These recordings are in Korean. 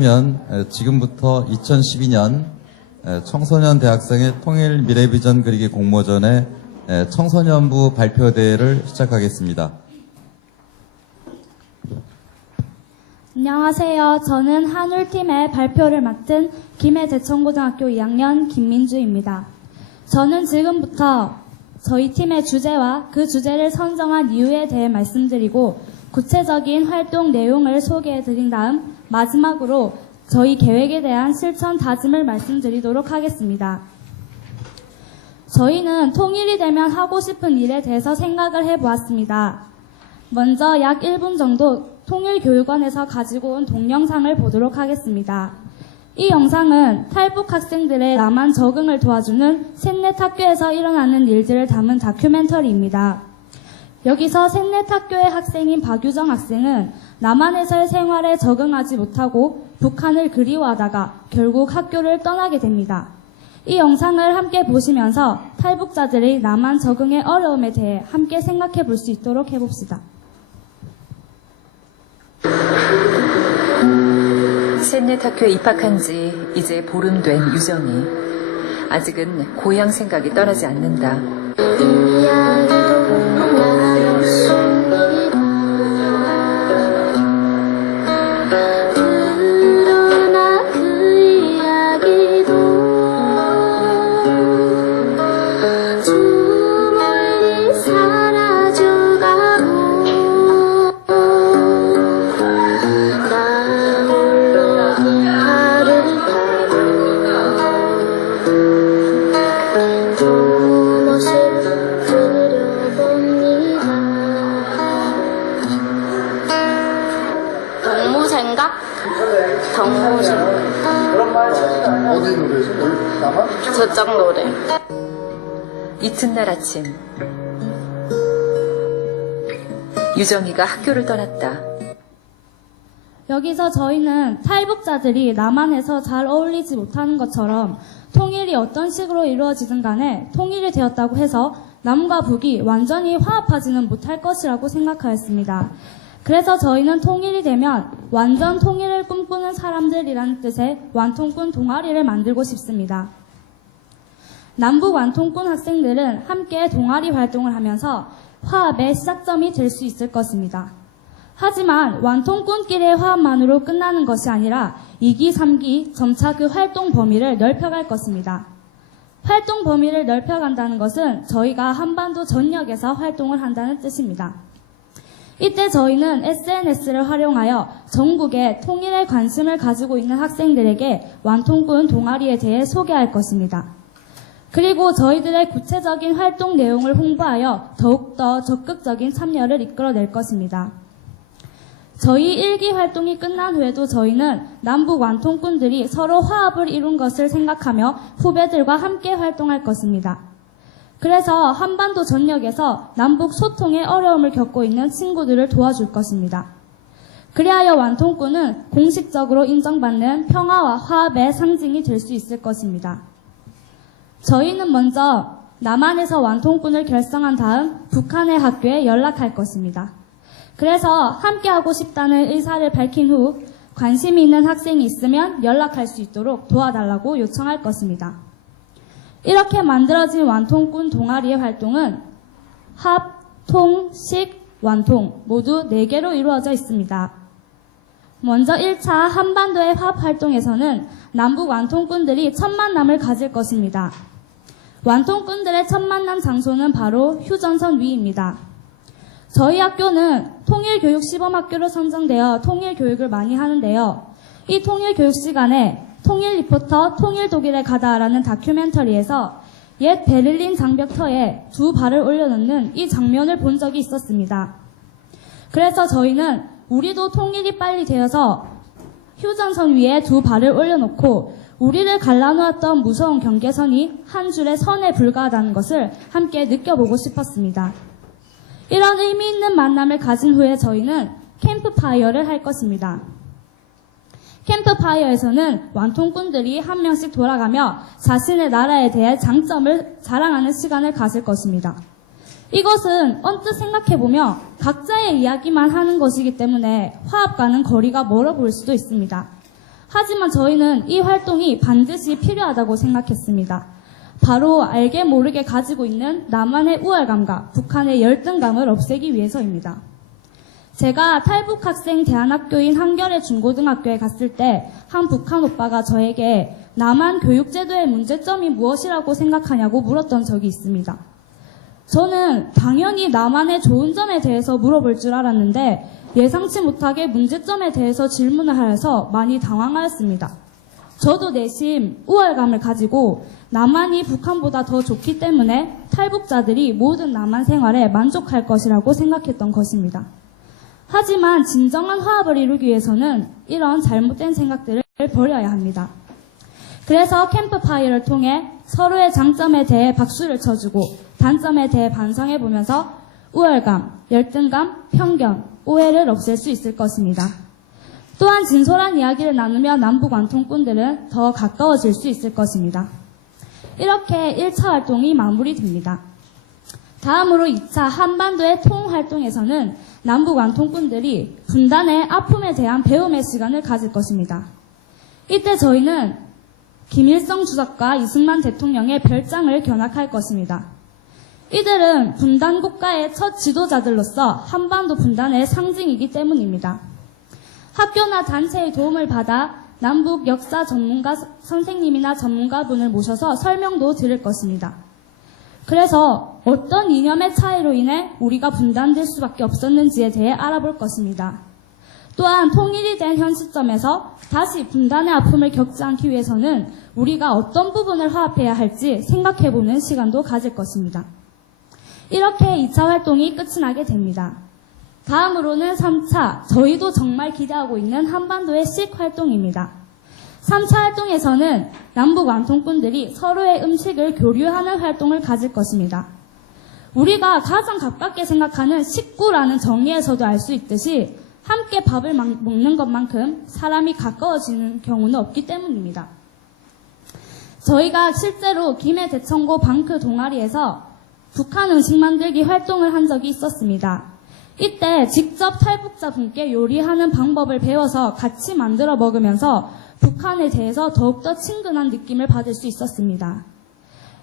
그러면 지금부터 2012년 청소년 대학생의 통일 미래 비전 그리기 공모전의 청소년부 발표대회를 시작하겠습니다. 안녕하세요. 저는 한울팀의 발표를 맡은 김해대천고등학교 2학년 김민주입니다. 저는 지금부터 저희 팀의 주제와 그 주제를 선정한 이유에 대해 말씀드리고 구체적인 활동 내용을 소개해드린 다음 마지막으로 저희 계획에 대한 실천 다짐을 말씀드리도록 하겠습니다. 저희는 통일이 되면 하고 싶은 일에 대해서 생각을 해보았습니다. 먼저 약 1분 정도 통일교육원에서 가지고 온 동영상을 보도록 하겠습니다. 이 영상은 탈북 학생들의 남한 적응을 도와주는 셋넷 학교에서 일어나는 일들을 담은 다큐멘터리입니다. 여기서 셋넷 학교의 학생인 박유정 학생은 남한에서의 생활에 적응하지 못하고 북한을 그리워하다가 결국 학교를 떠나게 됩니다. 이 영상을 함께 보시면서 탈북자들의 남한 적응의 어려움에 대해 함께 생각해 볼 수 있도록 해봅시다. 셋넷 학교에 입학한 지 이제 보름 된 유정이 아직은 고향 생각이 떠나지 않는다. 어디 노래죠? 남한? 저쪽 노래. 이튿날 아침 유정이가 학교를 떠났다. 여기서 저희는 탈북자들이 남한에서 잘 어울리지 못하는 것처럼 통일이 어떤 식으로 이루어지든 간에 통일이 되었다고 해서 남과 북이 완전히 화합하지는 못할 것이라고 생각하였습니다. 그래서 저희는 통일이 되면 완전 통일을 꿈꾸는 사람들이라는 뜻의 완통꾼 동아리를 만들고 싶습니다. 남북 완통꾼 학생들은 함께 동아리 활동을 하면서 화합의 시작점이 될 수 있을 것입니다. 하지만 완통꾼끼리의 화합만으로 끝나는 것이 아니라 2기, 3기 점차 그 활동 범위를 넓혀갈 것입니다. 활동 범위를 넓혀간다는 것은 저희가 한반도 전역에서 활동을 한다는 뜻입니다. 이때 저희는 SNS를 활용하여 전국에 통일에 관심을 가지고 있는 학생들에게 완통꾼 동아리에 대해 소개할 것입니다. 그리고 저희들의 구체적인 활동 내용을 홍보하여 더욱더 적극적인 참여를 이끌어낼 것입니다. 저희 1기 활동이 끝난 후에도 저희는 남북 완통꾼들이 서로 화합을 이룬 것을 생각하며 후배들과 함께 활동할 것입니다. 그래서 한반도 전역에서 남북 소통에 어려움을 겪고 있는 친구들을 도와줄 것입니다. 그리하여 완통꾼은 공식적으로 인정받는 평화와 화합의 상징이 될 수 있을 것입니다. 저희는 먼저 남한에서 완통꾼을 결성한 다음 북한의 학교에 연락할 것입니다. 그래서 함께하고 싶다는 의사를 밝힌 후 관심이 있는 학생이 있으면 연락할 수 있도록 도와달라고 요청할 것입니다. 이렇게 만들어진 완통꾼 동아리의 활동은 합, 통, 식, 완통 모두 4개로 이루어져 있습니다. 먼저 1차 한반도의 화합 활동에서는 남북 완통꾼들이 첫 만남을 가질 것입니다. 완통꾼들의 첫 만남 장소는 바로 휴전선 위입니다. 저희 학교는 통일교육 시범학교로 선정되어 통일교육을 많이 하는데요. 이 통일교육 시간에 통일 리포터 통일 독일에 가다라는 다큐멘터리에서 옛 베를린 장벽터에 2 발을 올려놓는 이 장면을 본 적이 있었습니다. 그래서 저희는 우리도 통일이 빨리 되어서 휴전선 위에 2 발을 올려놓고 우리를 갈라놓았던 무서운 경계선이 한 줄의 선에 불과하다는 것을 함께 느껴보고 싶었습니다. 이런 의미 있는 만남을 가진 후에 저희는 캠프파이어를 할 것입니다. 캠프파이어에서는 완통꾼들이 한 명씩 돌아가며 자신의 나라에 대해 장점을 자랑하는 시간을 가질 것입니다. 이것은 언뜻 생각해보며 각자의 이야기만 하는 것이기 때문에 화합과는 거리가 멀어 보일 수도 있습니다. 하지만 저희는 이 활동이 반드시 필요하다고 생각했습니다. 바로 알게 모르게 가지고 있는 남한의 우월감과 북한의 열등감을 없애기 위해서입니다. 제가 탈북 학생 대안학교인 한겨레 중고등학교에 갔을 때 한 북한 오빠가 저에게 남한 교육제도의 문제점이 무엇이라고 생각하냐고 물었던 적이 있습니다. 저는 당연히 남한의 좋은 점에 대해서 물어볼 줄 알았는데 예상치 못하게 문제점에 대해서 질문을 하여서 많이 당황하였습니다. 저도 내심 우월감을 가지고 남한이 북한보다 더 좋기 때문에 탈북자들이 모든 남한 생활에 만족할 것이라고 생각했던 것입니다. 하지만 진정한 화합을 이루기 위해서는 이런 잘못된 생각들을 버려야 합니다. 그래서 캠프파이어를 통해 서로의 장점에 대해 박수를 쳐주고 단점에 대해 반성해보면서 우월감, 열등감, 편견, 오해를 없앨 수 있을 것입니다. 또한 진솔한 이야기를 나누며 남북 완통꾼들은 더 가까워질 수 있을 것입니다. 이렇게 1차 활동이 마무리됩니다. 다음으로 2차 한반도의 통활동에서는 남북 완통꾼들이 분단의 아픔에 대한 배움의 시간을 가질 것입니다. 이때 저희는 김일성 주석과 이승만 대통령의 별장을 견학할 것입니다. 이들은 분단 국가의 첫 지도자들로서 한반도 분단의 상징이기 때문입니다. 학교나 단체의 도움을 받아 남북 역사 전문가 선생님이나 전문가분을 모셔서 설명도 드릴 것입니다. 그래서 어떤 이념의 차이로 인해 우리가 분단될 수밖에 없었는지에 대해 알아볼 것입니다. 또한 통일이 된 현 시점에서 다시 분단의 아픔을 겪지 않기 위해서는 우리가 어떤 부분을 화합해야 할지 생각해보는 시간도 가질 것입니다. 이렇게 2차 활동이 끝이 나게 됩니다. 다음으로는 3차, 저희도 정말 기대하고 있는 한반도의 식 활동입니다. 3차 활동에서는 남북 완통꾼들이 서로의 음식을 교류하는 활동을 가질 것입니다. 우리가 가장 가깝게 생각하는 식구라는 정의에서도 알 수 있듯이 함께 밥을 먹는 것만큼 사람이 가까워지는 경우는 없기 때문입니다. 저희가 실제로 김해 대청고 방크 동아리에서 북한 음식 만들기 활동을 한 적이 있었습니다. 이때 직접 탈북자 분께 요리하는 방법을 배워서 같이 만들어 먹으면서 북한에 대해서 더욱더 친근한 느낌을 받을 수 있었습니다.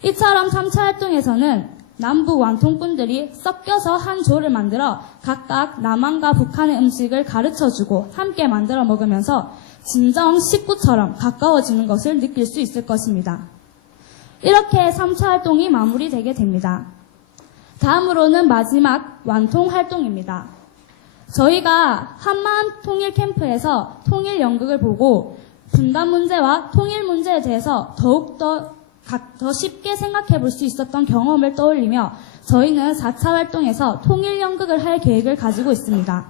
이처럼 3차 활동에서는 남북 완통꾼들이 섞여서 한 조를 만들어 각각 남한과 북한의 음식을 가르쳐주고 함께 만들어 먹으면서 진정 식구처럼 가까워지는 것을 느낄 수 있을 것입니다. 이렇게 3차 활동이 마무리되게 됩니다. 다음으로는 마지막 완통 활동입니다. 저희가 한마음 통일 캠프에서 통일 연극을 보고 분단 문제와 통일 문제에 대해서 더욱더 더 쉽게 생각해 볼 수 있었던 경험을 떠올리며 저희는 4차 활동에서 통일 연극을 할 계획을 가지고 있습니다.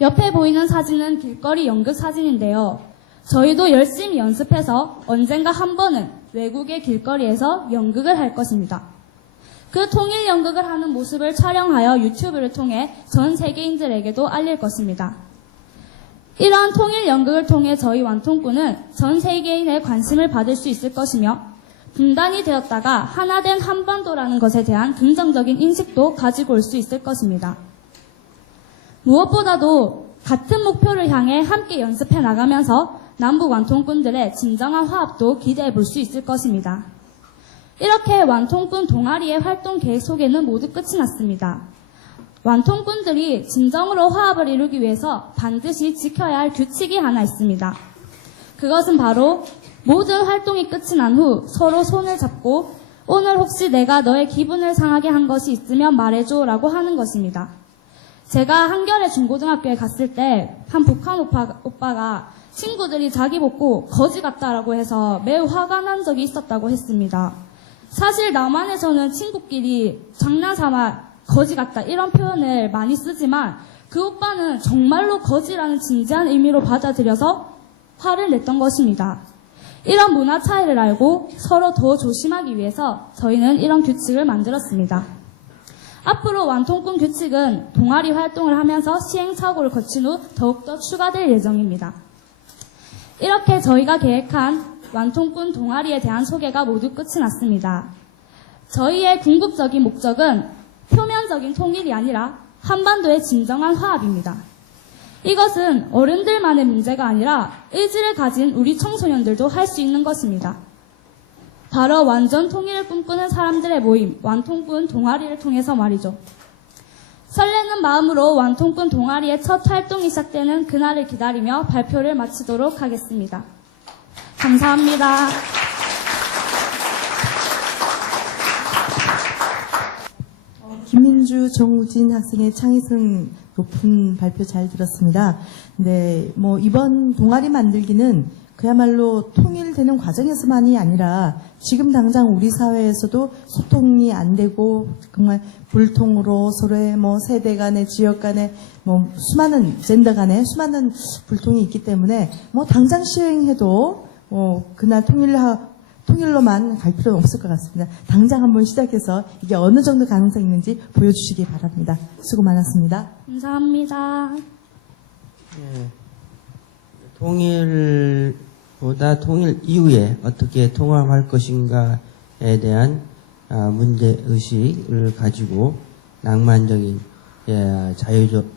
옆에 보이는 사진은 길거리 연극 사진인데요. 저희도 열심히 연습해서 언젠가 한 번은 외국의 길거리에서 연극을 할 것입니다. 그 통일 연극을 하는 모습을 촬영하여 유튜브를 통해 전 세계인들에게도 알릴 것입니다. 이러한 통일 연극을 통해 저희 완통꾼은 전 세계인의 관심을 받을 수 있을 것이며 분단이 되었다가 하나된 한반도라는 것에 대한 긍정적인 인식도 가지고 올 수 있을 것입니다. 무엇보다도 같은 목표를 향해 함께 연습해 나가면서 남북 완통꾼들의 진정한 화합도 기대해 볼 수 있을 것입니다. 이렇게 완통꾼 동아리의 활동 계획 소개는 모두 끝이 났습니다. 완통꾼들이 진정으로 화합을 이루기 위해서 반드시 지켜야 할 규칙이 하나 있습니다. 그것은 바로 모든 활동이 끝이 난 후 서로 손을 잡고 오늘 혹시 내가 너의 기분을 상하게 한 것이 있으면 말해줘 라고 하는 것입니다. 제가 한겨레 중고등학교에 갔을 때 한 북한 오빠가 친구들이 자기 보고 거지 같다라고 해서 매우 화가 난 적이 있었다고 했습니다. 사실 남한에서는 친구끼리 장난삼아 거지 같다 이런 표현을 많이 쓰지만 그 오빠는 정말로 거지라는 진지한 의미로 받아들여서 화를 냈던 것입니다. 이런 문화 차이를 알고 서로 더 조심하기 위해서 저희는 이런 규칙을 만들었습니다. 앞으로 완통꾼 규칙은 동아리 활동을 하면서 시행착오를 거친 후 더욱더 추가될 예정입니다. 이렇게 저희가 계획한 완통꾼 동아리에 대한 소개가 모두 끝이 났습니다. 저희의 궁극적인 목적은 표면적인 통일이 아니라 한반도의 진정한 화합입니다. 이것은 어른들만의 문제가 아니라 의지를 가진 우리 청소년들도 할 수 있는 것입니다. 바로 완전 통일을 꿈꾸는 사람들의 모임, 완통꾼 동아리를 통해서 말이죠. 설레는 마음으로 완통꾼 동아리의 첫 활동이 시작되는 그날을 기다리며 발표를 마치도록 하겠습니다. 감사합니다. 김민주, 정우진 학생의 창의성 높은 발표 잘 들었습니다. 네, 이번 동아리 만들기는 그야말로 통일되는 과정에서만이 아니라 지금 당장 우리 사회에서도 소통이 안 되고 정말 불통으로 서로의 세대 간의 지역 간의 수많은 젠더 간의 수많은 불통이 있기 때문에 당장 시행해도 그날 통일로만 갈 필요는 없을 것 같습니다. 당장 한번 시작해서 이게 어느 정도 가능성이 있는지 보여주시기 바랍니다. 수고 많았습니다. 감사합니다. 네. 통일보다 통일 이후에 어떻게 통합할 것인가에 대한 문제의식을 가지고 낭만적인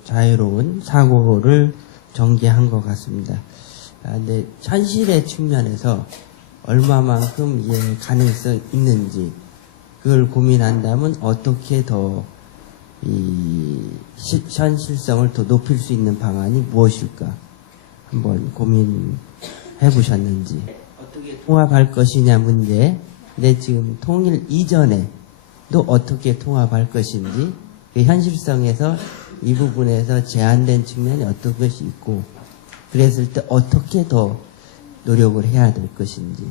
자유로운 사고를 전개한 것 같습니다. 근데 현실의 측면에서 얼마만큼 가능성이 있는지 그걸 고민한다면 어떻게 더 현실성을 더 높일 수 있는 방안이 무엇일까 한번 고민해 보셨는지, 어떻게 통합할 것이냐 문제, 근데 지금 통일 이전에 또 어떻게 통합할 것인지, 그 현실성에서 이 부분에서 제한된 측면이 어떤 것이 있고, 그랬을 때 어떻게 더 노력을 해야 될 것인지.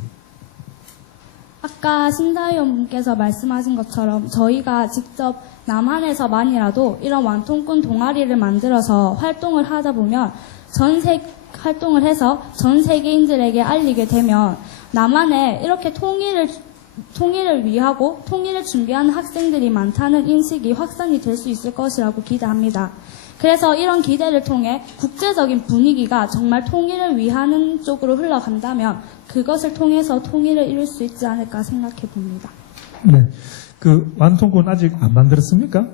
아까 심사위원분께서 말씀하신 것처럼 저희가 직접 남한에서만이라도 이런 완통꾼 동아리를 만들어서 활동을 하다 보면 활동을 해서 전 세계인들에게 알리게 되면 남한에 이렇게 통일을 위하고 통일을 준비하는 학생들이 많다는 인식이 확산이 될 수 있을 것이라고 기대합니다. 그래서 이런 기대를 통해 국제적인 분위기가 정말 통일을 위하는 쪽으로 흘러간다면 그것을 통해서 통일을 이룰 수 있지 않을까 생각해 봅니다. 네. 그 완통군 아직 안 만들었습니까?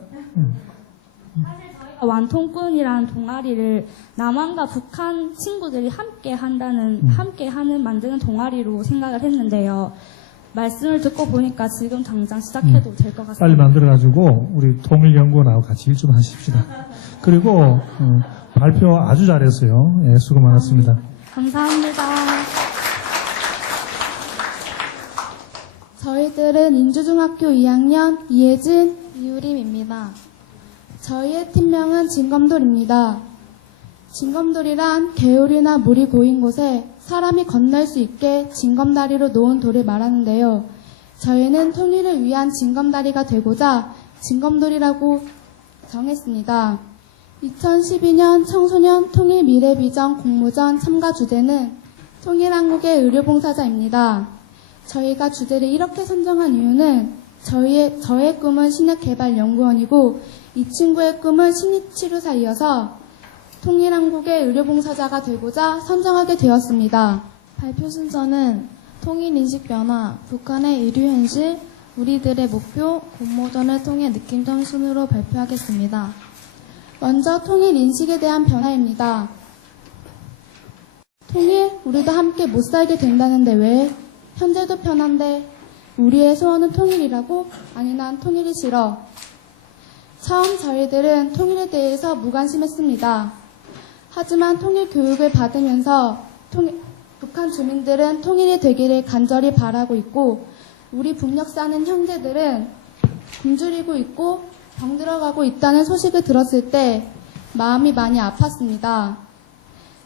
사실 저희가 완통꾼이라는 동아리를 남한과 북한 친구들이 함께 만드는 동아리로 생각을 했는데요. 말씀을 듣고 보니까 지금 당장 시작해도 될 것 같습니다. 빨리 만들어가지고 우리 통일연구원하고 같이 일 좀 하십시다. 그리고 발표 아주 잘했어요. 예, 수고 많았습니다. 감사합니다. 저희들은 인주중학교 2학년 이혜진, 이유림입니다. 저희의 팀명은 진검돌입니다. 진검돌이란 개울이나 물이 고인 곳에 사람이 건널 수 있게 징검다리로 놓은 돌을 말하는데요. 저희는 통일을 위한 징검다리가 되고자 징검돌이라고 정했습니다. 2012년 청소년 통일 미래비전 공모전 참가 주제는 통일한국의 의료봉사자입니다. 저희가 주제를 이렇게 선정한 이유는 저의 꿈은 신약개발연구원이고 이 친구의 꿈은 신입치료사이어서 통일한국의 의료봉사자가 되고자 선정하게 되었습니다. 발표 순서는 통일인식 변화, 북한의 의료현실, 우리들의 목표, 공모전을 통해 느낌적 순으로 발표하겠습니다. 먼저 통일인식에 대한 변화입니다. 통일, 우리도 함께 못 살게 된다는데 왜? 현재도 편한데 우리의 소원은 통일이라고? 아니 난 통일이 싫어. 처음 저희들은 통일에 대해서 무관심했습니다. 하지만 통일 교육을 받으면서 북한 주민들은 통일이 되기를 간절히 바라고 있고 우리 북녘 사는 형제들은 굶주리고 있고 병들어가고 있다는 소식을 들었을 때 마음이 많이 아팠습니다.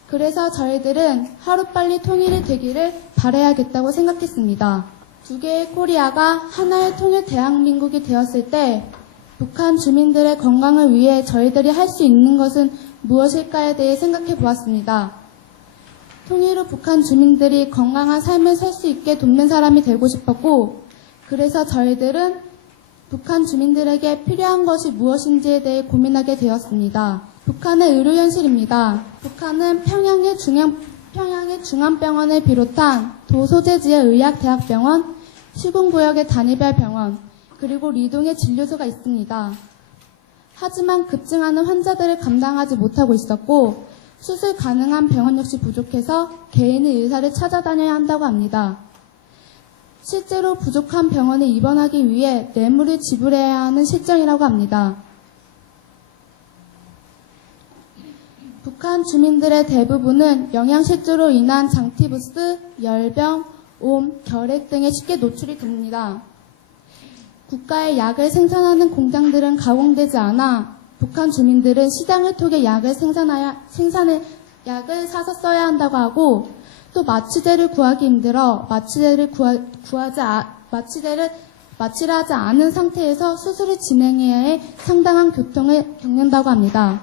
그래서 저희들은 하루빨리 통일이 되기를 바라야겠다고 생각했습니다. 두 개의 코리아가 하나의 통일 대한민국이 되었을 때 북한 주민들의 건강을 위해 저희들이 할 수 있는 것은 무엇일까에 대해 생각해 보았습니다. 통일 후 북한 주민들이 건강한 삶을 살 수 있게 돕는 사람이 되고 싶었고 그래서 저희들은 북한 주민들에게 필요한 것이 무엇인지에 대해 고민하게 되었습니다. 북한의 의료 현실입니다. 북한은 평양의 중앙병원을 비롯한 도소재지의 의학대학병원, 시군구역의 단위별 병원, 그리고 리동의 진료소가 있습니다. 하지만 급증하는 환자들을 감당하지 못하고 있었고 수술 가능한 병원 역시 부족해서 개인의 의사를 찾아다녀야 한다고 합니다. 실제로 부족한 병원에 입원하기 위해 뇌물을 지불해야 하는 실정이라고 합니다. 북한 주민들의 대부분은 영양실조로 인한 장티부스, 열병, 옴, 결핵 등에 쉽게 노출이 됩니다. 국가의 약을 생산하는 공장들은 가공되지 않아 북한 주민들은 시장을 통해 약을 약을 사서 써야 한다고 하고, 또 마취제를 구하기 힘들어 마취를 하지 않은 상태에서 수술을 진행해야 해 상당한 고통을 겪는다고 합니다.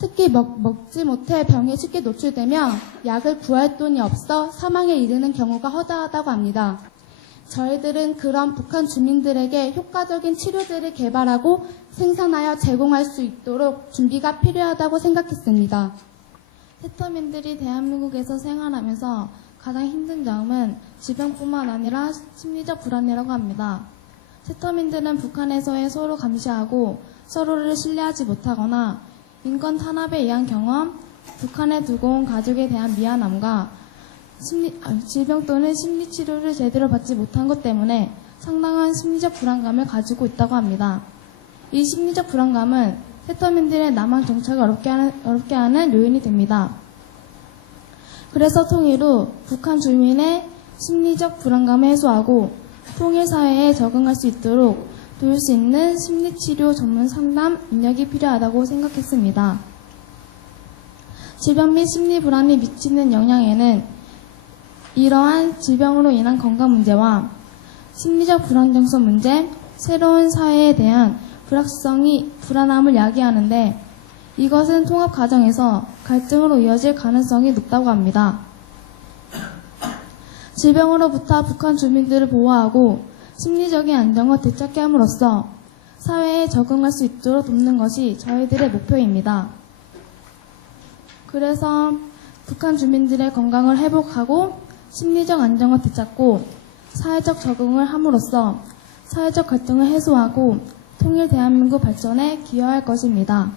특히 먹지 못해 병에 쉽게 노출되며 약을 구할 돈이 없어 사망에 이르는 경우가 허다하다고 합니다. 저희들은 그런 북한 주민들에게 효과적인 치료제를 개발하고 생산하여 제공할 수 있도록 준비가 필요하다고 생각했습니다. 세터민들이 대한민국에서 생활하면서 가장 힘든 점은 질병뿐만 아니라 심리적 불안이라고 합니다. 세터민들은 북한에서의 서로 감시하고 서로를 신뢰하지 못하거나 인권 탄압에 의한 경험, 북한에 두고 온 가족에 대한 미안함과 질병 또는 심리치료를 제대로 받지 못한 것 때문에 상당한 심리적 불안감을 가지고 있다고 합니다. 이 심리적 불안감은 세터민들의 남한 정착을 어렵게 하는 요인이 됩니다. 그래서 통일 후 북한 주민의 심리적 불안감을 해소하고 통일 사회에 적응할 수 있도록 도울 수 있는 심리치료 전문 상담 인력이 필요하다고 생각했습니다. 질병 및 심리 불안이 미치는 영향에는 이러한 질병으로 인한 건강 문제와 심리적 불안정성 문제, 새로운 사회에 대한 불안함을 야기하는데 이것은 통합 과정에서 갈등으로 이어질 가능성이 높다고 합니다. 질병으로부터 북한 주민들을 보호하고 심리적인 안정을 되찾게 함으로써 사회에 적응할 수 있도록 돕는 것이 저희들의 목표입니다. 그래서 북한 주민들의 건강을 회복하고 심리적 안정을 되찾고 사회적 적응을 함으로써 사회적 갈등을 해소하고 통일 대한민국 발전에 기여할 것입니다.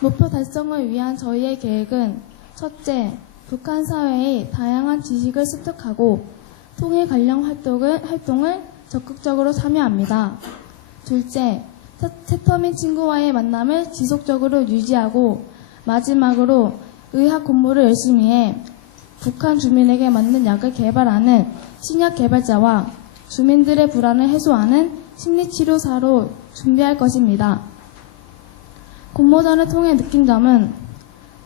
목표 달성을 위한 저희의 계획은 첫째, 북한 사회의 다양한 지식을 습득하고 통일 관련 활동을 적극적으로 참여합니다. 둘째, 세터민 친구와의 만남을 지속적으로 유지하고 마지막으로 의학 공부를 열심히 해 북한 주민에게 맞는 약을 개발하는 신약 개발자와 주민들의 불안을 해소하는 심리치료사로 준비할 것입니다. 공모전을 통해 느낀 점은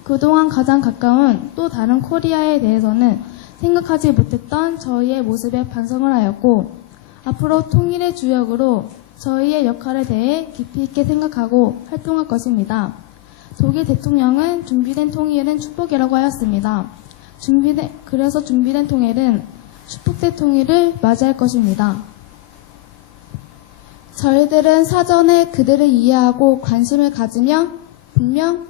그동안 가장 가까운 또 다른 코리아에 대해서는 생각하지 못했던 저희의 모습에 반성을 하였고 앞으로 통일의 주역으로 저희의 역할에 대해 깊이 있게 생각하고 활동할 것입니다. 독일 대통령은 준비된 통일은 축복이라고 하였습니다. 그래서 준비된 통일은 축복된 통일을 맞이할 것입니다. 저희들은 사전에 그들을 이해하고 관심을 가지며 분명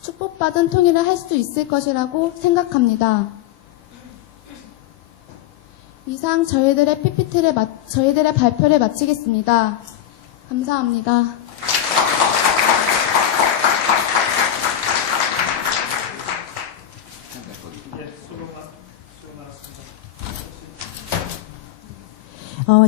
축복받은 통일을 할 수 있을 것이라고 생각합니다. 이상 저희들의 저희들의 발표를 마치겠습니다. 감사합니다.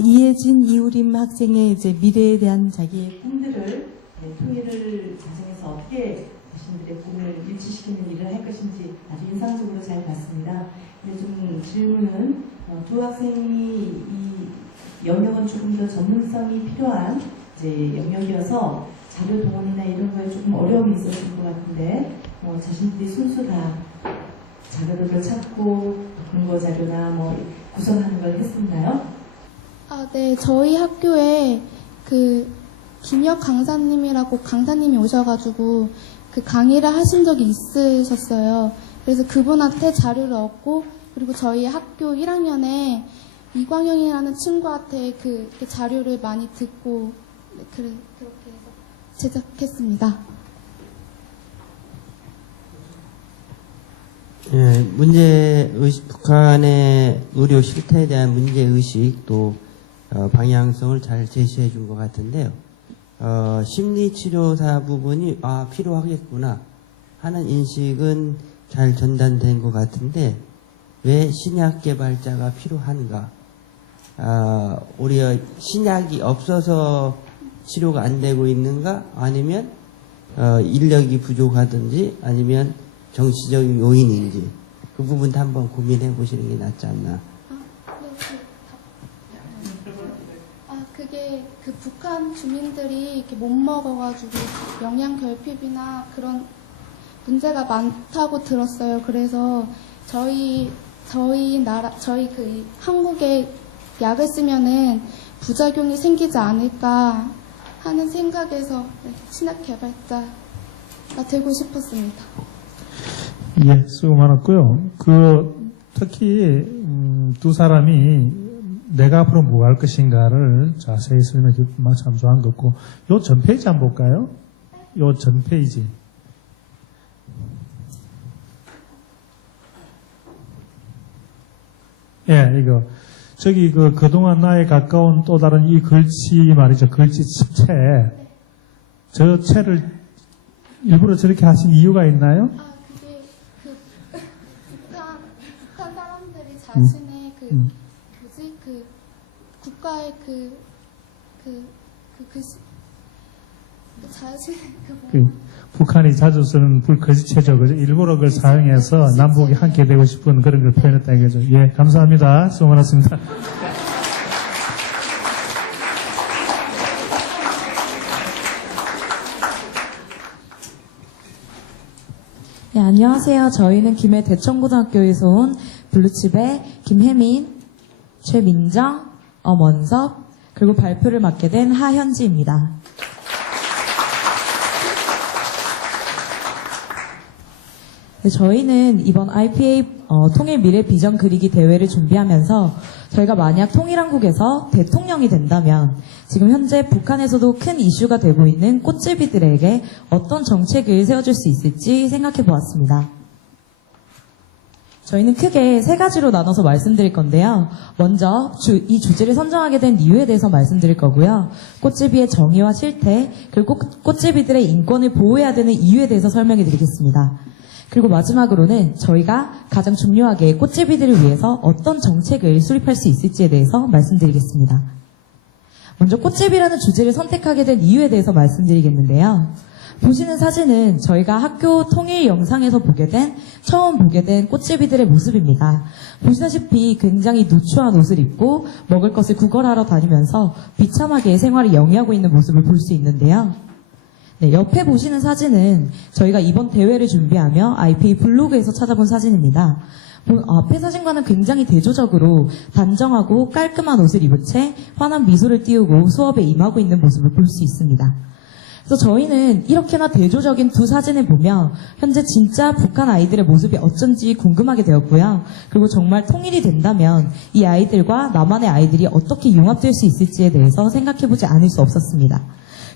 이혜진, 이우림 학생의 이제 미래에 대한 자기의 꿈들을 통일을 과정에서 어떻게 자신들의 꿈을 일치시키는 일을 할 것인지 아주 인상적으로 잘 봤습니다. 근데 좀 질문은 두 학생이 이 영역은 조금 더 전문성이 필요한 이제 영역이어서 자료 동원이나 이런 거에 조금 어려움이 있었을 것 같은데 자신들이 순수 다 자료를 찾고 근거 자료나 구성하는 걸 했었나요? 네, 저희 학교에 김혁 강사님이라고 강사님이 오셔가지고 강의를 하신 적이 있으셨어요. 그래서 그분한테 자료를 얻고, 그리고 저희 학교 1학년에 이광영이라는 친구한테 자료를 많이 듣고, 그렇게 해서 제작했습니다. 북한의 의료 실태에 대한 문제의식 또 방향성을 잘 제시해 준 것 같은데요. 심리치료사 부분이 필요하겠구나 하는 인식은 잘 전달된 것 같은데 왜 신약 개발자가 필요한가? 우리가 신약이 없어서 치료가 안 되고 있는가? 아니면 인력이 부족하든지 아니면 정치적인 요인인지 그 부분도 한번 고민해 보시는 게 낫지 않나. 그게 그 북한 주민들이 이렇게 못 먹어가지고 영양 결핍이나 그런 문제가 많다고 들었어요. 그래서 저희 그 한국에 약을 쓰면은 부작용이 생기지 않을까 하는 생각에서 신약 개발자가 되고 싶었습니다. 예, 수고 많았고요. 특히 두 사람이 내가 앞으로 뭐 할 것인가를 자세히 설명해 주면 참 좋아한 것 같고, 요 전 페이지 한번 볼까요? 요 전 페이지. 예, 이거. 저기 그동안 나에 가까운 또 다른 이 글씨 말이죠. 글씨 체. 저 체를 일부러 저렇게 하신 이유가 있나요? 그게 북한 사람들이 자신의 국가의 북한이 자주 쓰는 글씨체죠. 그죠? 일부러 그걸 사용해서 남북이 함께 되고 싶은 그런 걸 표현했다 이거죠. 예, 감사합니다. 수고 많았습니다. 네, 안녕하세요. 저희는 김해 대천고등학교에서 온 블루칩의 김혜민, 최민정, 엄원섭, 그리고 발표를 맡게 된 하현지입니다. 네, 저희는 이번 IPA 통일 미래 비전 그리기 대회를 준비하면서 저희가 만약 통일한국에서 대통령이 된다면 지금 현재 북한에서도 큰 이슈가 되고 있는 꽃제비들에게 어떤 정책을 세워줄 수 있을지 생각해 보았습니다. 저희는 크게 세 가지로 나눠서 말씀드릴 건데요. 먼저 이 주제를 선정하게 된 이유에 대해서 말씀드릴 거고요. 꽃제비의 정의와 실태, 그리고 꽃제비들의 인권을 보호해야 되는 이유에 대해서 설명해 드리겠습니다. 그리고 마지막으로는 저희가 가장 중요하게 꽃제비들을 위해서 어떤 정책을 수립할 수 있을지에 대해서 말씀드리겠습니다. 먼저 꽃제비라는 주제를 선택하게 된 이유에 대해서 말씀드리겠는데요. 보시는 사진은 저희가 학교 통일 영상에서 처음 보게 된 꽃제비들의 모습입니다. 보시다시피 굉장히 누추한 옷을 입고 먹을 것을 구걸하러 다니면서 비참하게 생활을 영위하고 있는 모습을 볼 수 있는데요. 네, 옆에 보시는 사진은 저희가 이번 대회를 준비하며 IPA 블로그에서 찾아본 사진입니다. 앞에 사진과는 굉장히 대조적으로 단정하고 깔끔한 옷을 입은 채 환한 미소를 띄우고 수업에 임하고 있는 모습을 볼 수 있습니다. 그래서 저희는 이렇게나 대조적인 두 사진을 보며 현재 진짜 북한 아이들의 모습이 어쩐지 궁금하게 되었고요. 그리고 정말 통일이 된다면 이 아이들과 남한의 아이들이 어떻게 융합될 수 있을지에 대해서 생각해보지 않을 수 없었습니다.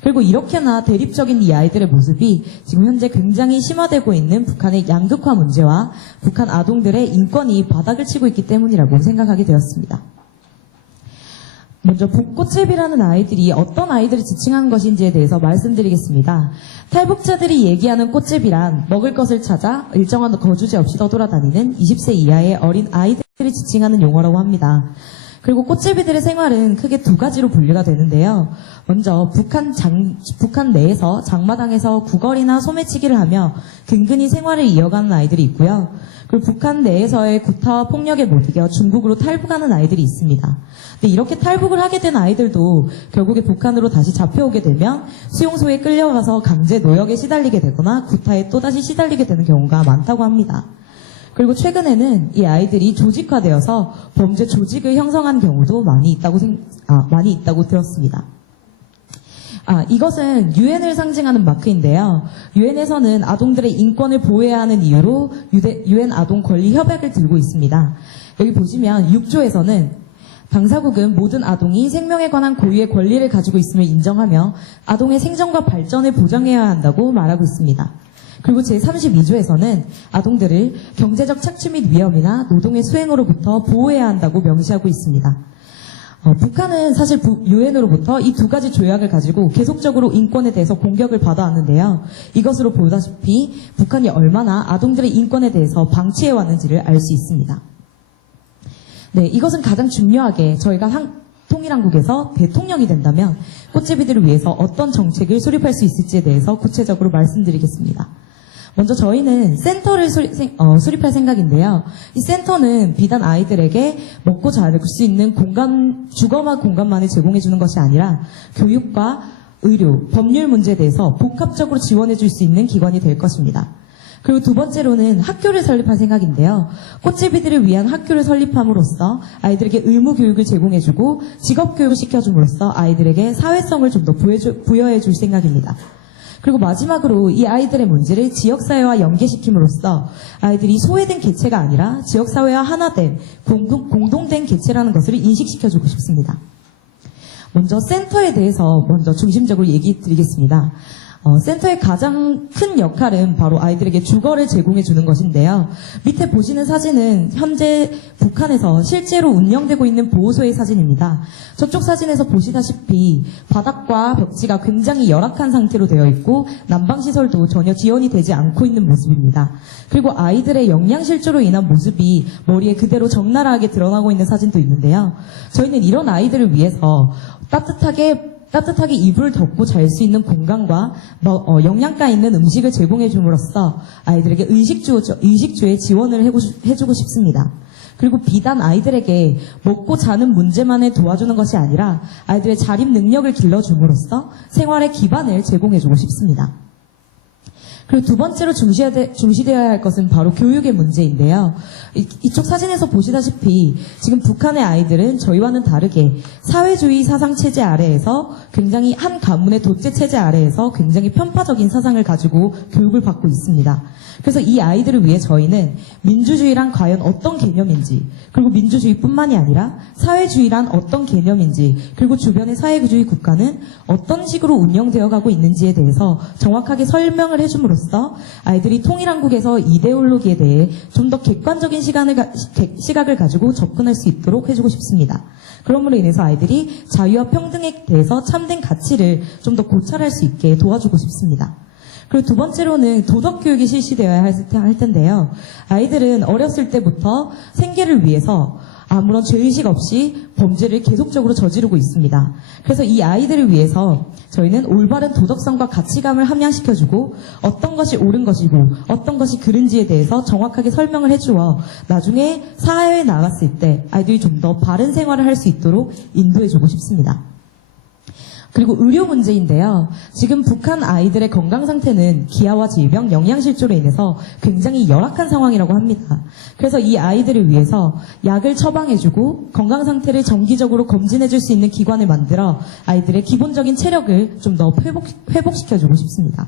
그리고 이렇게나 대립적인 이 아이들의 모습이 지금 현재 굉장히 심화되고 있는 북한의 양극화 문제와 북한 아동들의 인권이 바닥을 치고 있기 때문이라고 생각하게 되었습니다. 먼저 꽃제비라는 아이들이 어떤 아이들을 지칭하는 것인지에 대해서 말씀드리겠습니다. 탈북자들이 얘기하는 꽃제비란 먹을 것을 찾아 일정한 거주지 없이 떠돌아다니는 20세 이하의 어린 아이들을 지칭하는 용어라고 합니다. 그리고 꽃제비들의 생활은 크게 두 가지로 분류가 되는데요. 먼저 북한 내에서 장마당에서 구걸이나 소매치기를 하며 근근히 생활을 이어가는 아이들이 있고요. 그리고 북한 내에서의 구타와 폭력에 못 이겨 중국으로 탈북하는 아이들이 있습니다. 근데 이렇게 탈북을 하게 된 아이들도 결국에 북한으로 다시 잡혀오게 되면 수용소에 끌려가서 강제 노역에 시달리게 되거나 구타에 또다시 시달리게 되는 경우가 많다고 합니다. 그리고 최근에는 이 아이들이 조직화되어서 범죄 조직을 형성한 경우도 많이 있다고 들었습니다. 이것은 유엔을 상징하는 마크인데요. 유엔에서는 아동들의 인권을 보호해야 하는 이유로 유엔 아동 권리 협약을 들고 있습니다. 여기 보시면 6조에서는 당사국은 모든 아동이 생명에 관한 고유의 권리를 가지고 있음을 인정하며 아동의 생존과 발전을 보장해야 한다고 말하고 있습니다. 그리고 제32조에서는 아동들을 경제적 착취 및 위험이나 노동의 수행으로부터 보호해야 한다고 명시하고 있습니다. 북한은 사실 유엔으로부터 이 두 가지 조약을 가지고 계속적으로 인권에 대해서 공격을 받아왔는데요. 이것으로 보다시피 북한이 얼마나 아동들의 인권에 대해서 방치해왔는지를 알 수 있습니다. 네, 이것은 가장 중요하게 저희가 통일한국에서 대통령이 된다면 꽃제비들을 위해서 어떤 정책을 수립할 수 있을지에 대해서 구체적으로 말씀드리겠습니다. 먼저 저희는 센터를 수립할 생각인데요. 이 센터는 비단 아이들에게 먹고 잘 수 있는 주거와 공간만을 제공해주는 것이 아니라 교육과 의료, 법률 문제에 대해서 복합적으로 지원해줄 수 있는 기관이 될 것입니다. 그리고 두 번째로는 학교를 설립할 생각인데요. 꽃제비들을 위한 학교를 설립함으로써 아이들에게 의무 교육을 제공해주고 직업 교육을 시켜줌으로써 아이들에게 사회성을 좀 더 부여해줄 생각입니다. 그리고 마지막으로 이 아이들의 문제를 지역사회와 연계시킴으로써 아이들이 소외된 개체가 아니라 지역사회와 하나된 공동된 개체라는 것을 인식시켜주고 싶습니다. 먼저 센터에 대해서 먼저 중심적으로 얘기 드리겠습니다. 센터의 가장 큰 역할은 바로 아이들에게 주거를 제공해 주는 것인데요. 밑에 보시는 사진은 현재 북한에서 실제로 운영되고 있는 보호소의 사진입니다. 저쪽 사진에서 보시다시피 바닥과 벽지가 굉장히 열악한 상태로 되어 있고 난방시설도 전혀 지원이 되지 않고 있는 모습입니다. 그리고 아이들의 영양실조로 인한 모습이 머리에 그대로 적나라하게 드러나고 있는 사진도 있는데요. 저희는 이런 아이들을 위해서 따뜻하게 이불을 덮고 잘 수 있는 공간과 영양가 있는 음식을 제공해 줌으로써 아이들에게 의식주에 지원을 해주고 싶습니다. 그리고 비단 아이들에게 먹고 자는 문제만을 도와주는 것이 아니라 아이들의 자립 능력을 길러줌으로써 생활의 기반을 제공해주고 싶습니다. 그리고 두 번째로 중시되어야 할 것은 바로 교육의 문제인데요. 이쪽 사진에서 보시다시피 지금 북한의 아이들은 저희와는 다르게 사회주의 사상체제 아래에서 굉장히 한 가문의 독재체제 아래에서 굉장히 편파적인 사상을 가지고 교육을 받고 있습니다. 그래서 이 아이들을 위해 저희는 민주주의란 과연 어떤 개념인지, 그리고 민주주의뿐만이 아니라 사회주의란 어떤 개념인지, 그리고 주변의 사회주의 국가는 어떤 식으로 운영되어 가고 있는지에 대해서 정확하게 설명을 해줌으로써 아이들이 통일한국에서 이데올로기에 대해 좀 더 객관적인 시각을 가지고 접근할 수 있도록 해주고 싶습니다. 그러므로 인해서 아이들이 자유와 평등에 대해서 참된 가치를 좀 더 고찰할 수 있게 도와주고 싶습니다. 그리고 두 번째로는 도덕교육이 실시되어야 할 텐데요. 아이들은 어렸을 때부터 생계를 위해서 아무런 죄의식 없이 범죄를 계속적으로 저지르고 있습니다. 그래서 이 아이들을 위해서 저희는 올바른 도덕성과 가치감을 함양시켜주고 어떤 것이 옳은 것이고 어떤 것이 그른지에 대해서 정확하게 설명을 해주어 나중에 사회에 나갔을 때 아이들이 좀 더 바른 생활을 할 수 있도록 인도해주고 싶습니다. 그리고 의료 문제인데요. 지금 북한 아이들의 건강 상태는 기아와 질병, 영양실조로 인해서 굉장히 열악한 상황이라고 합니다. 그래서 이 아이들을 위해서 약을 처방해주고 건강 상태를 정기적으로 검진해줄 수 있는 기관을 만들어 아이들의 기본적인 체력을 좀 더 회복시켜주고 싶습니다.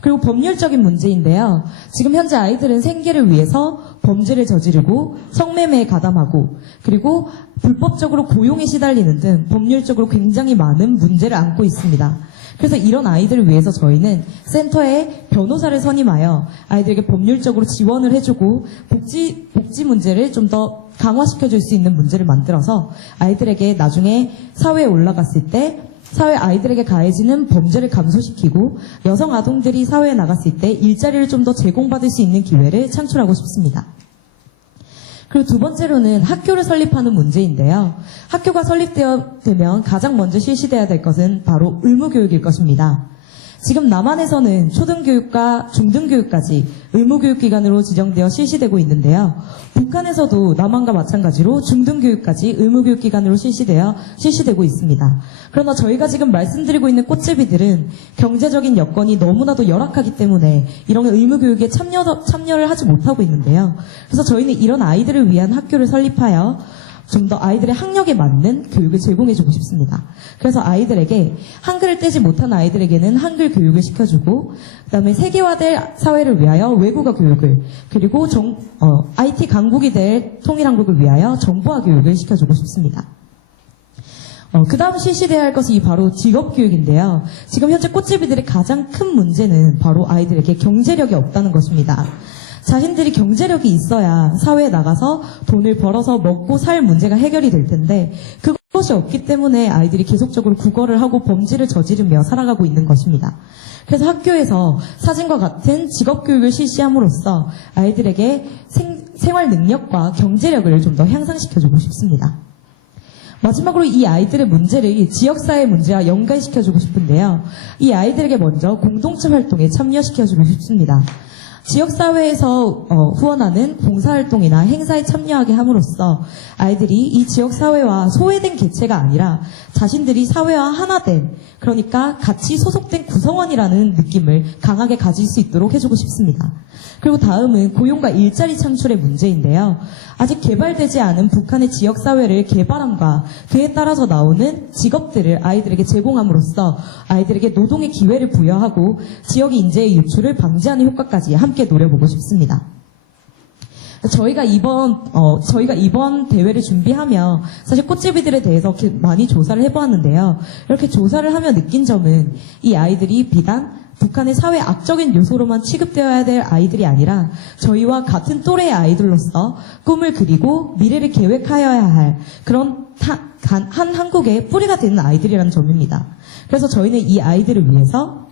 그리고 법률적인 문제인데요. 지금 현재 아이들은 생계를 위해서 범죄를 저지르고 성매매에 가담하고 그리고 불법적으로 고용에 시달리는 등 법률적으로 굉장히 많은 문제를 안고 있습니다. 그래서 이런 아이들을 위해서 저희는 센터에 변호사를 선임하여 아이들에게 법률적으로 지원을 해주고 복지 문제를 좀 더 강화시켜줄 수 있는 문제를 만들어서 아이들에게 나중에 사회에 올라갔을 때 사회 아이들에게 가해지는 범죄를 감소시키고 여성 아동들이 사회에 나갔을 때 일자리를 좀 더 제공받을 수 있는 기회를 창출하고 싶습니다. 그리고 두 번째로는 학교를 설립하는 문제인데요. 학교가 설립되면 가장 먼저 실시돼야 될 것은 바로 의무교육일 것입니다. 지금 남한에서는 초등교육과 중등교육까지 의무교육기관으로 지정되어 실시되고 있는데요. 북한에서도 남한과 마찬가지로 중등교육까지 의무교육기관으로 실시되고 있습니다. 그러나 저희가 지금 말씀드리고 있는 꽃제비들은 경제적인 여건이 너무나도 열악하기 때문에 이런 의무교육에 참여를 하지 못하고 있는데요. 그래서 저희는 이런 아이들을 위한 학교를 설립하여 좀 더 아이들의 학력에 맞는 교육을 제공해주고 싶습니다. 그래서 아이들에게 한글을 떼지 못한 아이들에게는 한글 교육을 시켜주고 그다음에 세계화될 사회를 위하여 외국어 교육을 그리고 IT 강국이 될 통일한국을 위하여 정보화 교육을 시켜주고 싶습니다. 그 다음 실시돼야 할 것이 바로 직업교육인데요. 지금 현재 꽃제비들의 가장 큰 문제는 바로 아이들에게 경제력이 없다는 것입니다. 자신들이 경제력이 있어야 사회에 나가서 돈을 벌어서 먹고 살 문제가 해결이 될 텐데 그것이 것이 없기 때문에 아이들이 계속적으로 구걸을 하고 범죄를 저지르며 살아가고 있는 것입니다. 그래서 학교에서 사진과 같은 직업교육을 실시함으로써 아이들에게 생활 능력과 경제력을 좀 더 향상시켜주고 싶습니다. 마지막으로 이 아이들의 문제를 지역사회 문제와 연관시켜주고 싶은데요. 이 아이들에게 먼저 공동체 활동에 참여시켜주고 싶습니다. 지역사회에서 후원하는 봉사활동이나 행사에 참여하게 함으로써 아이들이 이 지역사회와 소외된 개체가 아니라 자신들이 사회와 하나된, 그러니까 같이 소속된 구성원이라는 느낌을 강하게 가질 수 있도록 해주고 싶습니다. 그리고 다음은 고용과 일자리 창출의 문제인데요. 아직 개발되지 않은 북한의 지역사회를 개발함과 그에 따라서 나오는 직업들을 아이들에게 제공함으로써 아이들에게 노동의 기회를 부여하고 지역 인재의 유출을 방지하는 효과까지 함께 노려보고 싶습니다. 저희가 이번 대회를 준비하며 사실 꽃제비들에 대해서 많이 조사를 해보았는데요. 이렇게 조사를 하며 느낀 점은 이 아이들이 비단 북한의 사회 악적인 요소로만 취급되어야 될 아이들이 아니라 저희와 같은 또래의 아이들로서 꿈을 그리고 미래를 계획하여야 할 그런 한 한국의 뿌리가 되는 아이들이라는 점입니다. 그래서 저희는 이 아이들을 위해서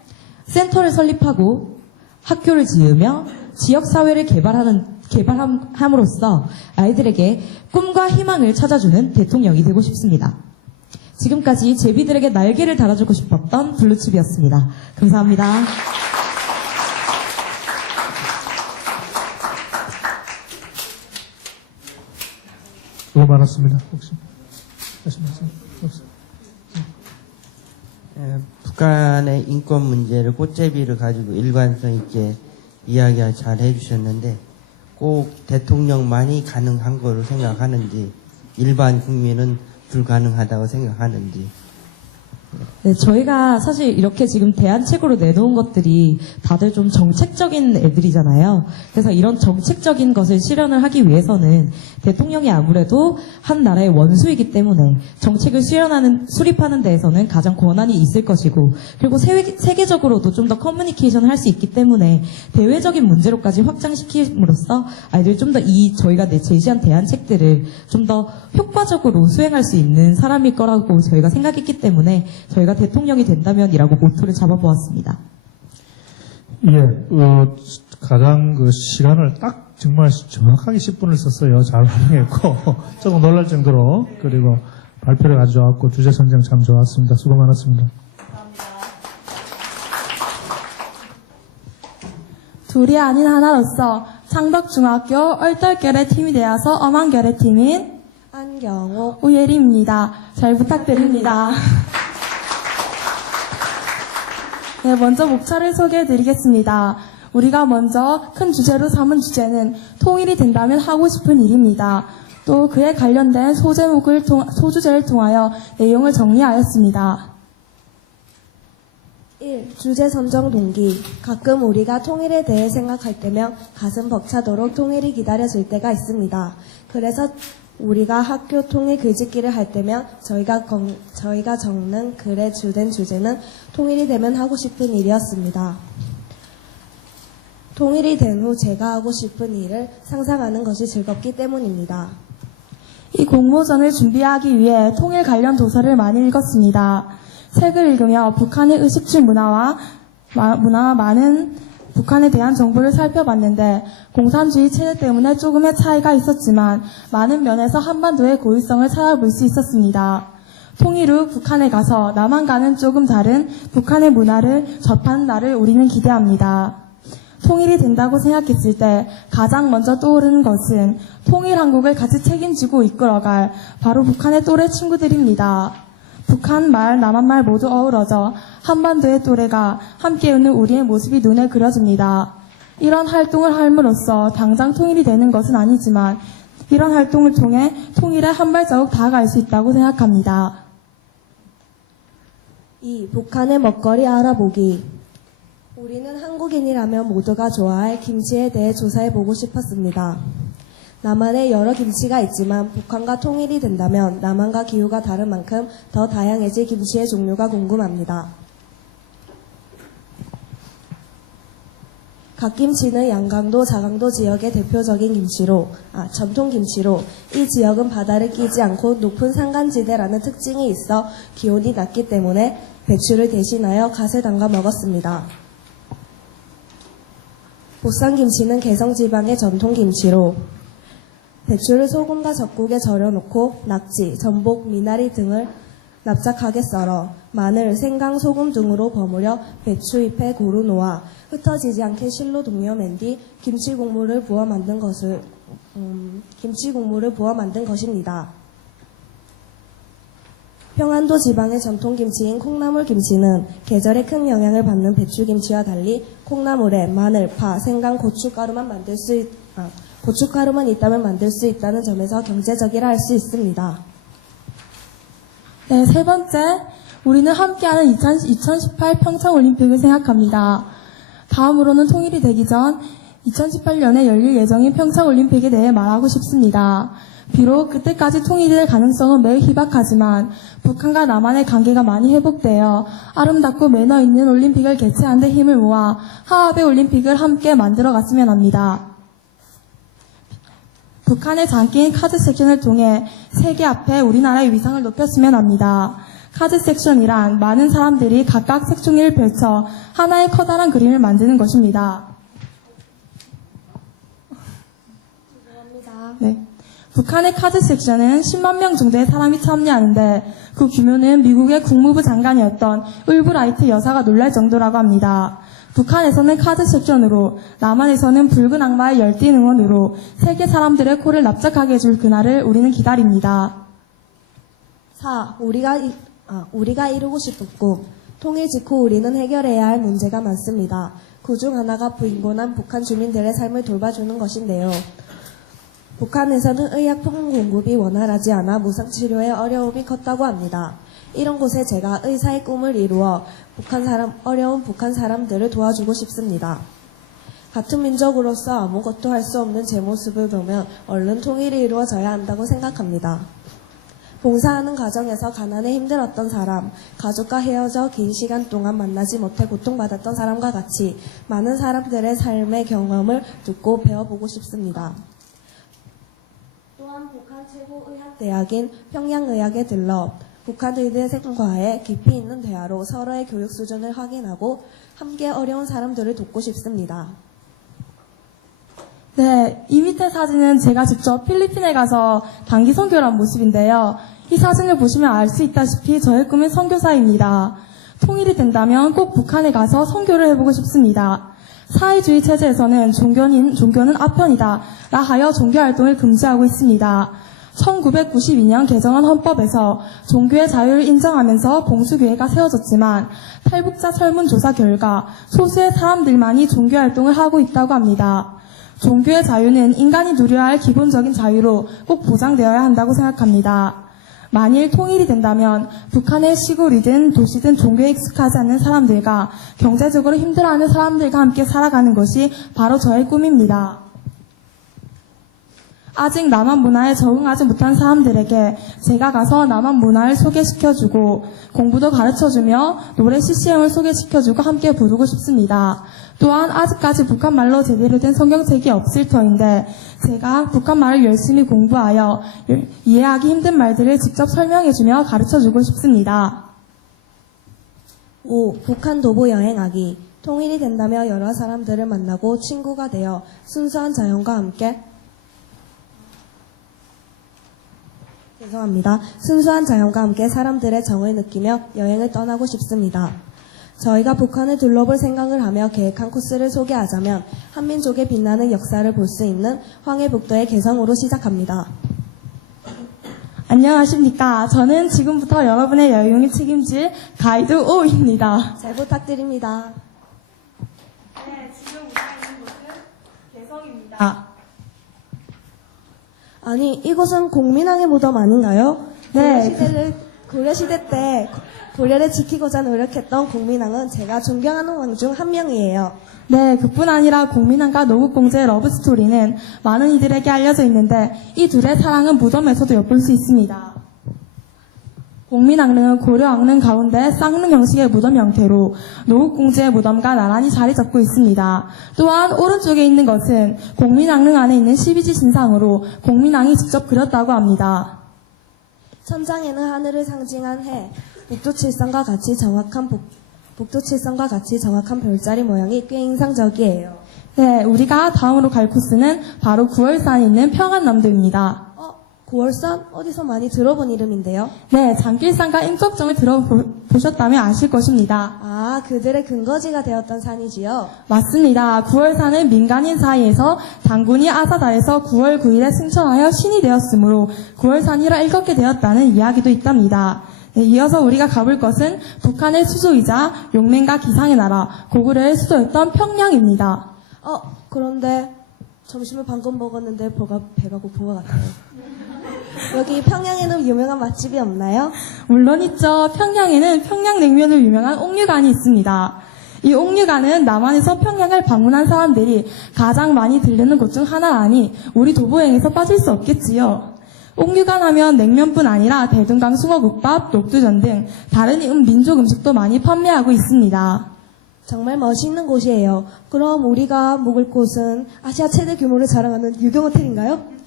센터를 설립하고 학교를 지으며 지역사회를 개발함으로써 아이들에게 꿈과 희망을 찾아주는 대통령이 되고 싶습니다. 지금까지 제비들에게 날개를 달아주고 싶었던 블루칩이었습니다. 감사합니다. 수고 많았습니다. 혹시 하신 말씀 없어요? 북한의 인권 문제를 꽃제비를 가지고 일관성 있게 이야기 잘 해주셨는데 꼭 대통령만이 가능한 거로 생각하는지 일반 국민은 불가능하다고 생각하는지. 네, 저희가 사실 이렇게 지금 대안책으로 내놓은 것들이 다들 좀 정책적인 애들이잖아요. 그래서 이런 정책적인 것을 실현을 하기 위해서는 대통령이 아무래도 한 나라의 원수이기 때문에 정책을 수립하는 데에서는 가장 권한이 있을 것이고, 그리고 세계적으로도 좀 더 커뮤니케이션을 할 수 있기 때문에 대외적인 문제로까지 확장시킴으로써 아이들이 좀 더 저희가 제시한 대안책들을 좀 더 효과적으로 수행할 수 있는 사람일 거라고 저희가 생각했기 때문에 저희가 대통령이 된다면이라고 모토를 잡아보았습니다. 예, 가장 시간을 딱 정말 정확하게 10분을 썼어요. 잘 활용했고 조금 놀랄 정도로. 그리고 발표를 아주 좋았고 주제 선정 참 좋았습니다. 수고 많았습니다. 둘이 아닌 하나로서 창덕중학교 얼떨결의 팀이 되어서 엄한결의 팀인 안경옥, 우예리입니다. 잘 부탁드립니다. 네, 먼저 목차를 소개해드리겠습니다. 우리가 먼저 큰 주제로 삼은 주제는 통일이 된다면 하고 싶은 일입니다. 또 그에 관련된 소주제를 통하여 내용을 정리하였습니다. 1. 주제 선정 동기. 가끔 우리가 통일에 대해 생각할 때면 가슴 벅차도록 통일이 기다려질 때가 있습니다. 그래서 우리가 학교 통일 글짓기를 할 때면 저희가 적는 글의 주된 주제는 통일이 되면 하고 싶은 일이었습니다. 통일이 된 후 제가 하고 싶은 일을 상상하는 것이 즐겁기 때문입니다. 이 공모전을 준비하기 위해 통일 관련 도서를 많이 읽었습니다. 책을 읽으며 북한의 의식주 문화와 많은 북한에 대한 정보를 살펴봤는데 공산주의 체제 때문에 조금의 차이가 있었지만 많은 면에서 한반도의 고유성을 찾아볼 수 있었습니다. 통일 후 북한에 가서 남한과는 조금 다른 북한의 문화를 접하는 날을 우리는 기대합니다. 통일이 된다고 생각했을 때 가장 먼저 떠오르는 것은 통일 한국을 같이 책임지고 이끌어갈 바로 북한의 또래 친구들입니다. 북한 말, 남한 말 모두 어우러져 한반도의 또래가 함께 웃는 우리의 모습이 눈에 그려집니다. 이런 활동을 함으로써 당장 통일이 되는 것은 아니지만 이런 활동을 통해 통일에 한 발자국 다가갈 수 있다고 생각합니다. 2. 북한의 먹거리 알아보기. 우리는 한국인이라면 모두가 좋아할 김치에 대해 조사해보고 싶었습니다. 남한에 여러 김치가 있지만 북한과 통일이 된다면 남한과 기후가 다른 만큼 더 다양해질 김치의 종류가 궁금합니다. 갓김치는 양강도, 자강도 지역의 대표적인 전통 김치로 이 지역은 바다를 끼지 않고 높은 산간지대라는 특징이 있어 기온이 낮기 때문에 배추를 대신하여 갓에 담가 먹었습니다. 보쌈김치는 개성지방의 전통김치로 배추를 소금과 젓국에 절여놓고 낙지, 전복, 미나리 등을 납작하게 썰어 마늘, 생강, 소금 등으로 버무려 배추잎에 고루 놓아 흩어지지 않게 실로 동여맨 뒤 김치 국물을 부어 만든 것입니다. 평안도 지방의 전통 김치인 콩나물 김치는 계절에 큰 영향을 받는 배추김치와 달리 콩나물에 마늘, 파, 생강, 고춧가루만 있다면 만들 수 있다는 점에서 경제적이라 할 수 있습니다. 네, 세 번째, 우리는 함께하는 2018 평창올림픽을 생각합니다. 다음으로는 통일이 되기 전 2018년에 열릴 예정인 평창올림픽에 대해 말하고 싶습니다. 비록 그때까지 통일이 될 가능성은 매우 희박하지만 북한과 남한의 관계가 많이 회복되어 아름답고 매너 있는 올림픽을 개최하는 데 힘을 모아 하합의 올림픽을 함께 만들어갔으면 합니다. 북한의 장기인 카드 섹션을 통해 세계 앞에 우리나라의 위상을 높였으면 합니다. 카드 섹션이란 많은 사람들이 각각 색종이를 펼쳐 하나의 커다란 그림을 만드는 것입니다. 네. 북한의 카드 섹션은 10만 명 정도의 사람이 참여하는데 그 규모는 미국의 국무부 장관이었던 울브라이트 여사가 놀랄 정도라고 합니다. 북한에서는 카드 섹션으로, 남한에서는 붉은 악마의 열띤 응원으로 세계 사람들의 코를 납작하게 해줄 그날을 우리는 기다립니다. 4. 우리가 이루고 싶은 꿈. 통일 직후 우리는 해결해야 할 문제가 많습니다. 그중 하나가 빈곤한 북한 주민들의 삶을 돌봐주는 것인데요. 북한에서는 의약품 공급이 원활하지 않아 무상치료에 어려움이 컸다고 합니다. 이런 곳에 제가 의사의 꿈을 이루어 어려운 북한 사람들을 도와주고 싶습니다. 같은 민족으로서 아무것도 할 수 없는 제 모습을 보면 얼른 통일이 이루어져야 한다고 생각합니다. 봉사하는 과정에서 가난에 힘들었던 사람, 가족과 헤어져 긴 시간 동안 만나지 못해 고통받았던 사람과 같이 많은 사람들의 삶의 경험을 듣고 배워보고 싶습니다. 또한 북한 최고의학대학인 평양의학에 들러 북한 의대생과의 깊이 있는 대화로 서로의 교육 수준을 확인하고 함께 어려운 사람들을 돕고 싶습니다. 네, 이 밑에 사진은 제가 직접 필리핀에 가서 단기 선교를 한 모습인데요. 이 사진을 보시면 알 수 있다시피 저의 꿈은 선교사입니다. 통일이 된다면 꼭 북한에 가서 선교를 해보고 싶습니다. 사회주의 체제에서는 종교는 아편이다 라 하여 종교활동을 금지하고 있습니다. 1992년 개정한 헌법에서 종교의 자유를 인정하면서 봉수교회가 세워졌지만 탈북자 설문조사 결과 소수의 사람들만이 종교활동을 하고 있다고 합니다. 종교의 자유는 인간이 누려야 할 기본적인 자유로 꼭 보장되어야 한다고 생각합니다. 만일 통일이 된다면 북한의 시골이든 도시든 종교에 익숙하지 않는 사람들과 경제적으로 힘들어하는 사람들과 함께 살아가는 것이 바로 저의 꿈입니다. 아직 남한 문화에 적응하지 못한 사람들에게 제가 가서 남한 문화를 소개시켜주고 공부도 가르쳐주며 노래 CCM을 소개시켜주고 함께 부르고 싶습니다. 또한 아직까지 북한말로 제대로 된 성경책이 없을 터인데 제가 북한말을 열심히 공부하여 이해하기 힘든 말들을 직접 설명해주며 가르쳐주고 싶습니다. 5. 북한 도보 여행하기. 통일이 된다며 여러 사람들을 만나고 친구가 되어 순수한 자연과 함께 사람들의 정을 느끼며 여행을 떠나고 싶습니다. 저희가 북한을 둘러볼 생각을 하며 계획한 코스를 소개하자면 한민족의 빛나는 역사를 볼 수 있는 황해북도의 개성으로 시작합니다. 안녕하십니까. 저는 지금부터 여러분의 여행을 책임질 가이드 오입니다. 잘 부탁드립니다. 네, 지금 우리가 있는 곳은 개성입니다. 아니, 이곳은 공민왕의 무덤 아닌가요? 네. 고려시대 때 고려를 지키고자 노력했던 공민왕은 제가 존경하는 왕 중 한 명이에요. 네, 그뿐 아니라 공민왕과 노국공주의 러브스토리는 많은 이들에게 알려져 있는데 이 둘의 사랑은 무덤에서도 엿볼 수 있습니다. 공민왕릉은 고려왕릉 가운데 쌍릉 형식의 무덤 형태로 노국공주의 무덤과 나란히 자리 잡고 있습니다. 또한 오른쪽에 있는 것은 공민왕릉 안에 있는 12지 신상으로 공민왕이 직접 그렸다고 합니다. 천장에는 하늘을 상징한 해, 북두칠성과 같이 정확한 별자리 모양이 꽤 인상적이에요. 네, 우리가 다음으로 갈 코스는 바로 9월산에 있는 평안남도입니다. 9월산? 어디서 많이 들어본 이름인데요? 네, 장길산과 임꺽정을 들어보셨다면 아실 것입니다. 아, 그들의 근거지가 되었던 산이지요? 맞습니다. 9월산은 민간인 사이에서 당군이 아사다에서 9월 9일에 승천하여 신이 되었으므로 9월산이라 일컫게 되었다는 이야기도 있답니다. 네, 이어서 우리가 가볼 것은 북한의 수도이자 용맹과 기상의 나라, 고구려의 수도였던 평양입니다. 그런데 점심을 방금 먹었는데 배가 고픈 것 같아요. 여기 평양에는 유명한 맛집이 없나요? 물론 있죠. 평양에는 평양냉면으로 유명한 옥류관이 있습니다. 이 옥류관은 남한에서 평양을 방문한 사람들이 가장 많이 들르는 곳 중 하나라니 우리 도보여행에서 빠질 수 없겠지요. 옥류관 하면 냉면뿐 아니라 대둔강 숭어국밥, 녹두전 등 다른 민족 음식도 많이 판매하고 있습니다. 정말 멋있는 곳이에요. 그럼 우리가 묵을 곳은 아시아 최대 규모를 자랑하는 유경호텔인가요?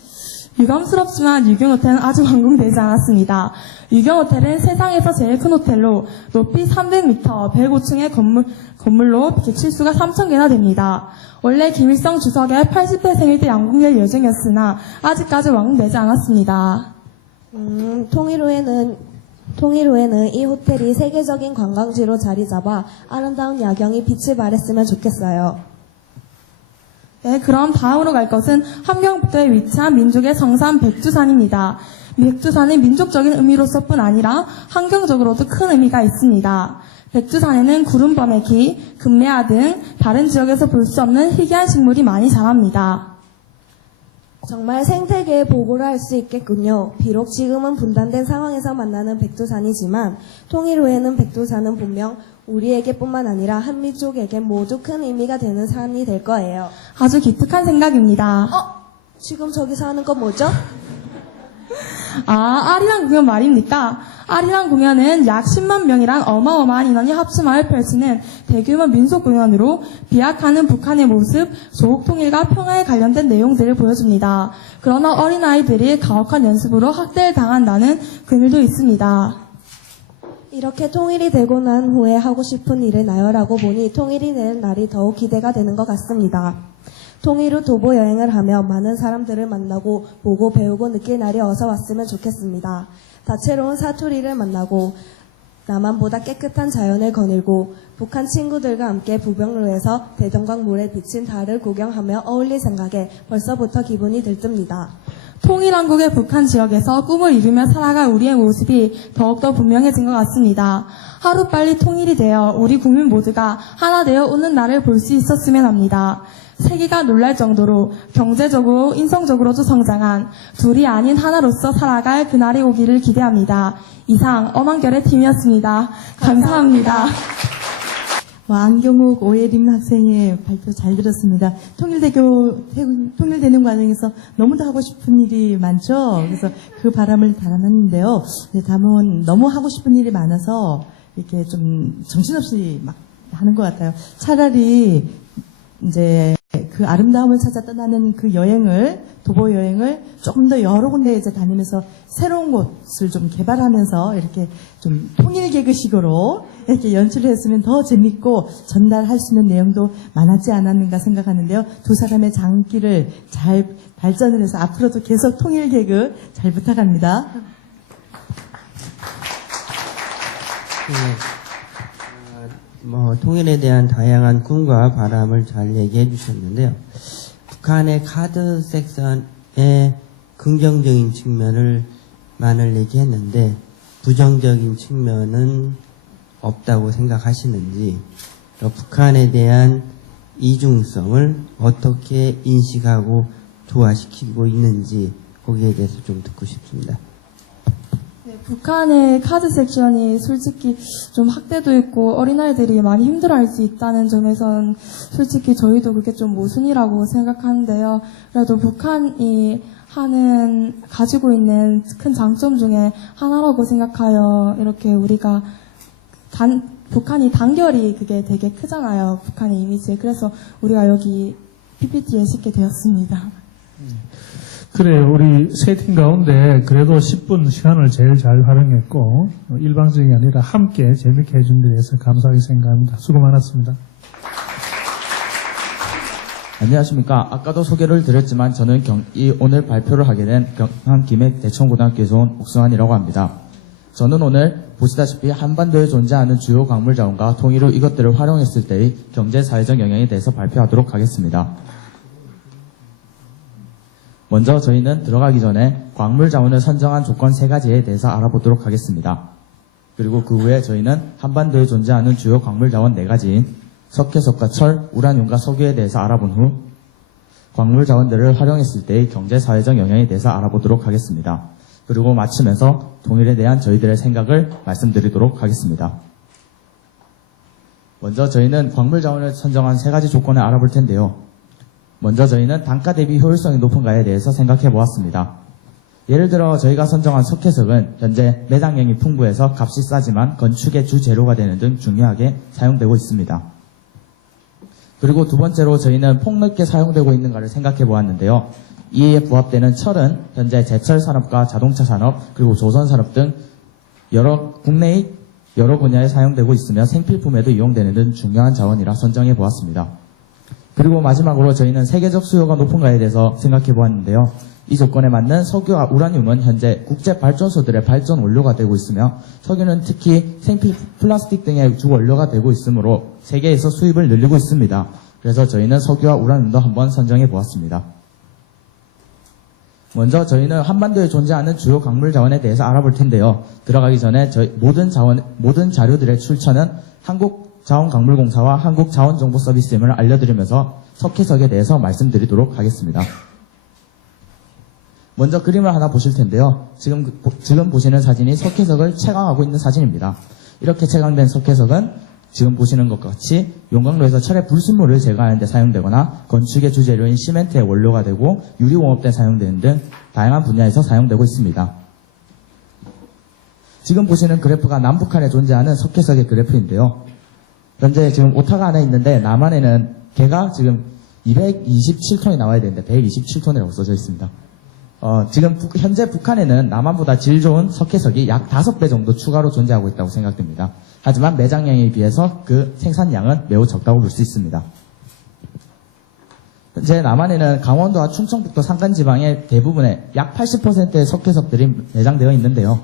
유감스럽지만 유경호텔은 아직 완공되지 않았습니다. 유경호텔은 세상에서 제일 큰 호텔로 높이 300m, 105층의 건물로 객실수가 3,000개나 됩니다. 원래 김일성 주석의 80회 생일 때 완공될 예정이었으나 아직까지 완공되지 않았습니다. 통일 후에는 이 호텔이 세계적인 관광지로 자리 잡아 아름다운 야경이 빛을 발했으면 좋겠어요. 네, 그럼 다음으로 갈 것은 함경북도에 위치한 민족의 성산 백두산입니다. 백두산은 민족적인 의미로서뿐 아니라 환경적으로도 큰 의미가 있습니다. 백두산에는 구름버매기, 금매화 등 다른 지역에서 볼 수 없는 희귀한 식물이 많이 자랍니다. 정말 생태계의 보고를 할 수 있겠군요. 비록 지금은 분단된 상황에서 만나는 백두산이지만 통일 후에는 백두산은 분명 우리에게뿐만 아니라 한민족에게 모두 큰 의미가 되는 산이 될 거예요. 아주 기특한 생각입니다. 지금 저기서 하는 건 뭐죠? 아리랑 공연 말입니까? 아리랑 공연은 약 10만 명이란 어마어마한 인원이 합심하여 펼치는 대규모 민속 공연으로 비약하는 북한의 모습, 조국 통일과 평화에 관련된 내용들을 보여줍니다. 그러나 어린아이들이 가혹한 연습으로 학대를 당한다는 그늘도 있습니다. 이렇게 통일이 되고 난 후에 하고 싶은 일을 나열하고 보니 통일이 되는 날이 더욱 기대가 되는 것 같습니다. 통일 후 도보 여행을 하며 많은 사람들을 만나고 보고 배우고 느낄 날이 어서 왔으면 좋겠습니다. 다채로운 사투리를 만나고 남한보다 깨끗한 자연을 거닐고 북한 친구들과 함께 부평로에서 대동강 물에 비친 달을 구경하며 어울릴 생각에 벌써부터 기분이 들뜹니다. 통일한국의 북한 지역에서 꿈을 이루며 살아갈 우리의 모습이 더욱더 분명해진 것 같습니다. 하루빨리 통일이 되어 우리 국민 모두가 하나 되어 오는 날을 볼 수 있었으면 합니다. 세계가 놀랄 정도로 경제적으로 인성적으로도 성장한 둘이 아닌 하나로서 살아갈 그날이 오기를 기대합니다. 이상 엄한결의 팀이었습니다. 감사합니다. 안경욱 오예림 학생의 발표 잘 들었습니다. 통일되는 과정에서 너무도 하고 싶은 일이 많죠. 그래서 그 바람을 담았는데요. 다음은 너무 하고 싶은 일이 많아서 이렇게 좀 정신없이 막 하는 것 같아요. 차라리 이제 그 아름다움을 찾아 떠나는 그 여행을, 도보 여행을 조금 더 여러 군데 이제 다니면서 새로운 곳을 좀 개발하면서 이렇게 좀 통일 개그식으로 이렇게 연출을 했으면 더 재밌고 전달할 수 있는 내용도 많았지 않았는가 생각하는데요. 두 사람의 장기를 잘 발전을 해서 앞으로도 계속 통일 개그 잘 부탁합니다. 통일에 대한 다양한 꿈과 바람을 잘 얘기해 주셨는데요. 북한의 카드 섹션의 긍정적인 측면을 많이 얘기했는데 부정적인 측면은 없다고 생각하시는지, 북한에 대한 이중성을 어떻게 인식하고 조화시키고 있는지 거기에 대해서 좀 듣고 싶습니다. 북한의 카드 섹션이 솔직히 좀 학대도 있고 어린아이들이 많이 힘들어할 수 있다는 점에선 솔직히 저희도 그게 좀 모순이라고 생각하는데요. 그래도 북한이 가지고 있는 큰 장점 중에 하나라고 생각하여 이렇게 우리가 북한이 단결이 그게 되게 크잖아요. 북한의 이미지. 그래서 우리가 여기 PPT에 싣게 되었습니다. 그래요. 우리 세 팀 가운데 그래도 10분 시간을 제일 잘 활용했고 일방적이 아니라 함께 재밌게 해준 데 대해서 감사하게 생각합니다. 수고 많았습니다. 안녕하십니까. 아까도 소개를 드렸지만 저는 오늘 발표를 하게 된 경남 김해 대천고등학교에서 온 옥승환이라고 합니다. 저는 오늘 보시다시피 한반도에 존재하는 주요 광물 자원과 통일로 이것들을 활용했을 때의 경제 사회적 영향에 대해서 발표하도록 하겠습니다. 먼저 저희는 들어가기 전에 광물 자원을 선정한 조건 3가지에 대해서 알아보도록 하겠습니다. 그리고 그 후에 저희는 한반도에 존재하는 주요 광물 자원 4가지인 석회석과 철, 우라늄과 석유에 대해서 알아본 후 광물 자원들을 활용했을 때의 경제 사회적 영향에 대해서 알아보도록 하겠습니다. 그리고 마치면서 통일에 대한 저희들의 생각을 말씀드리도록 하겠습니다. 먼저 저희는 광물 자원을 선정한 3가지 조건을 알아볼 텐데요. 먼저 저희는 단가 대비 효율성이 높은가에 대해서 생각해 보았습니다. 예를 들어 저희가 선정한 석회석은 현재 매장량이 풍부해서 값이 싸지만 건축의 주 재료가 되는 등 중요하게 사용되고 있습니다. 그리고 두 번째로 저희는 폭넓게 사용되고 있는가를 생각해 보았는데요. 이에 부합되는 철은 현재 제철 산업과 자동차 산업 그리고 조선 산업 등 국내의 여러 분야에 사용되고 있으며 생필품에도 이용되는 등 중요한 자원이라 선정해 보았습니다. 그리고 마지막으로 저희는 세계적 수요가 높은가에 대해서 생각해 보았는데요. 이 조건에 맞는 석유와 우라늄은 현재 국제 발전소들의 발전 원료가 되고 있으며 석유는 특히 생필품, 플라스틱 등의 주 원료가 되고 있으므로 세계에서 수입을 늘리고 있습니다. 그래서 저희는 석유와 우라늄도 한번 선정해 보았습니다. 먼저 저희는 한반도에 존재하는 주요 광물 자원에 대해서 알아볼 텐데요. 들어가기 전에 모든 자료들의 출처는 한국자원광물공사와 한국자원정보서비스임을 알려드리면서 석회석에 대해서 말씀드리도록 하겠습니다. 먼저 그림을 하나 보실 텐데요. 지금 보시는 사진이 석회석을 채광하고 있는 사진입니다. 이렇게 채광된 석회석은 지금 보시는 것과 같이 용광로에서 철의 불순물을 제거하는 데 사용되거나 건축의 주재료인 시멘트의 원료가 되고 유리공업대에 사용되는 등 다양한 분야에서 사용되고 있습니다. 지금 보시는 그래프가 남북한에 존재하는 석회석의 그래프인데요. 현재 지금 오타가 하나 있는데 남한에는 개가 지금 227톤이 나와야 되는데 127톤이라고 써져 있습니다. 지금 현재 북한에는 남한보다 질 좋은 석회석이 약 5배 정도 추가로 존재하고 있다고 생각됩니다. 하지만 매장량에 비해서 그 생산량은 매우 적다고 볼 수 있습니다. 현재 남한에는 강원도와 충청북도 산간지방의 대부분의 약 80%의 석회석들이 매장되어 있는데요.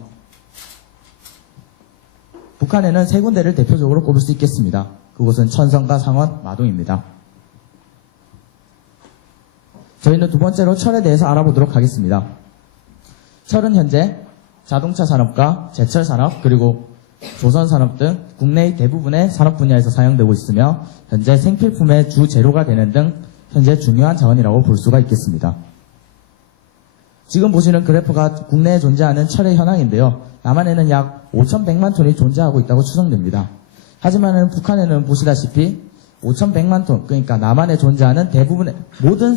북한에는 3군데를 대표적으로 꼽을 수 있겠습니다. 그곳은 천성과 상원, 마동입니다. 저희는 두 번째로 철에 대해서 알아보도록 하겠습니다. 철은 현재 자동차 산업과 제철 산업 그리고 조선 산업 등 국내의 대부분의 산업 분야에서 사용되고 있으며 현재 생필품의 주 재료가 되는 등 현재 중요한 자원이라고 볼 수가 있겠습니다. 지금 보시는 그래프가 국내에 존재하는 철의 현황인데요. 남한에는 약 5,100만 톤이 존재하고 있다고 추정됩니다. 하지만 북한에는 보시다시피 5,100만 톤, 그러니까 남한에 존재하는 대부분의 모든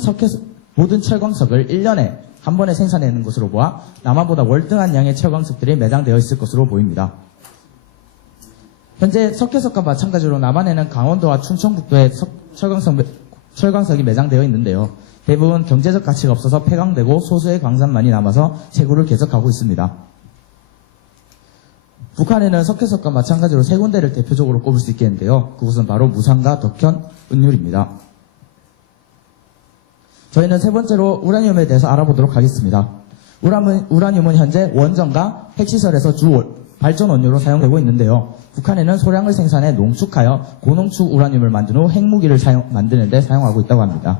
철광석을 1년에 한 번에 생산해내는 것으로 보아 남한보다 월등한 양의 철광석들이 매장되어 있을 것으로 보입니다. 현재 석회석과 마찬가지로 남한에는 강원도와 충청북도에 철광석이 매장되어 있는데요. 대부분 경제적 가치가 없어서 폐광되고 소수의 광산만이 남아서 채굴을 계속하고 있습니다. 북한에는 석회석과 마찬가지로 3군데를 대표적으로 꼽을 수 있겠는데요. 그곳은 바로 무산과 덕현, 은율입니다. 저희는 세 번째로 우라늄에 대해서 알아보도록 하겠습니다. 우라늄은 현재 원전과 핵시설에서 주 발전 원료로 사용되고 있는데요. 북한에는 소량을 생산해 농축하여 고농축 우라늄을 만든 후 핵무기를 만드는 데 사용하고 있다고 합니다.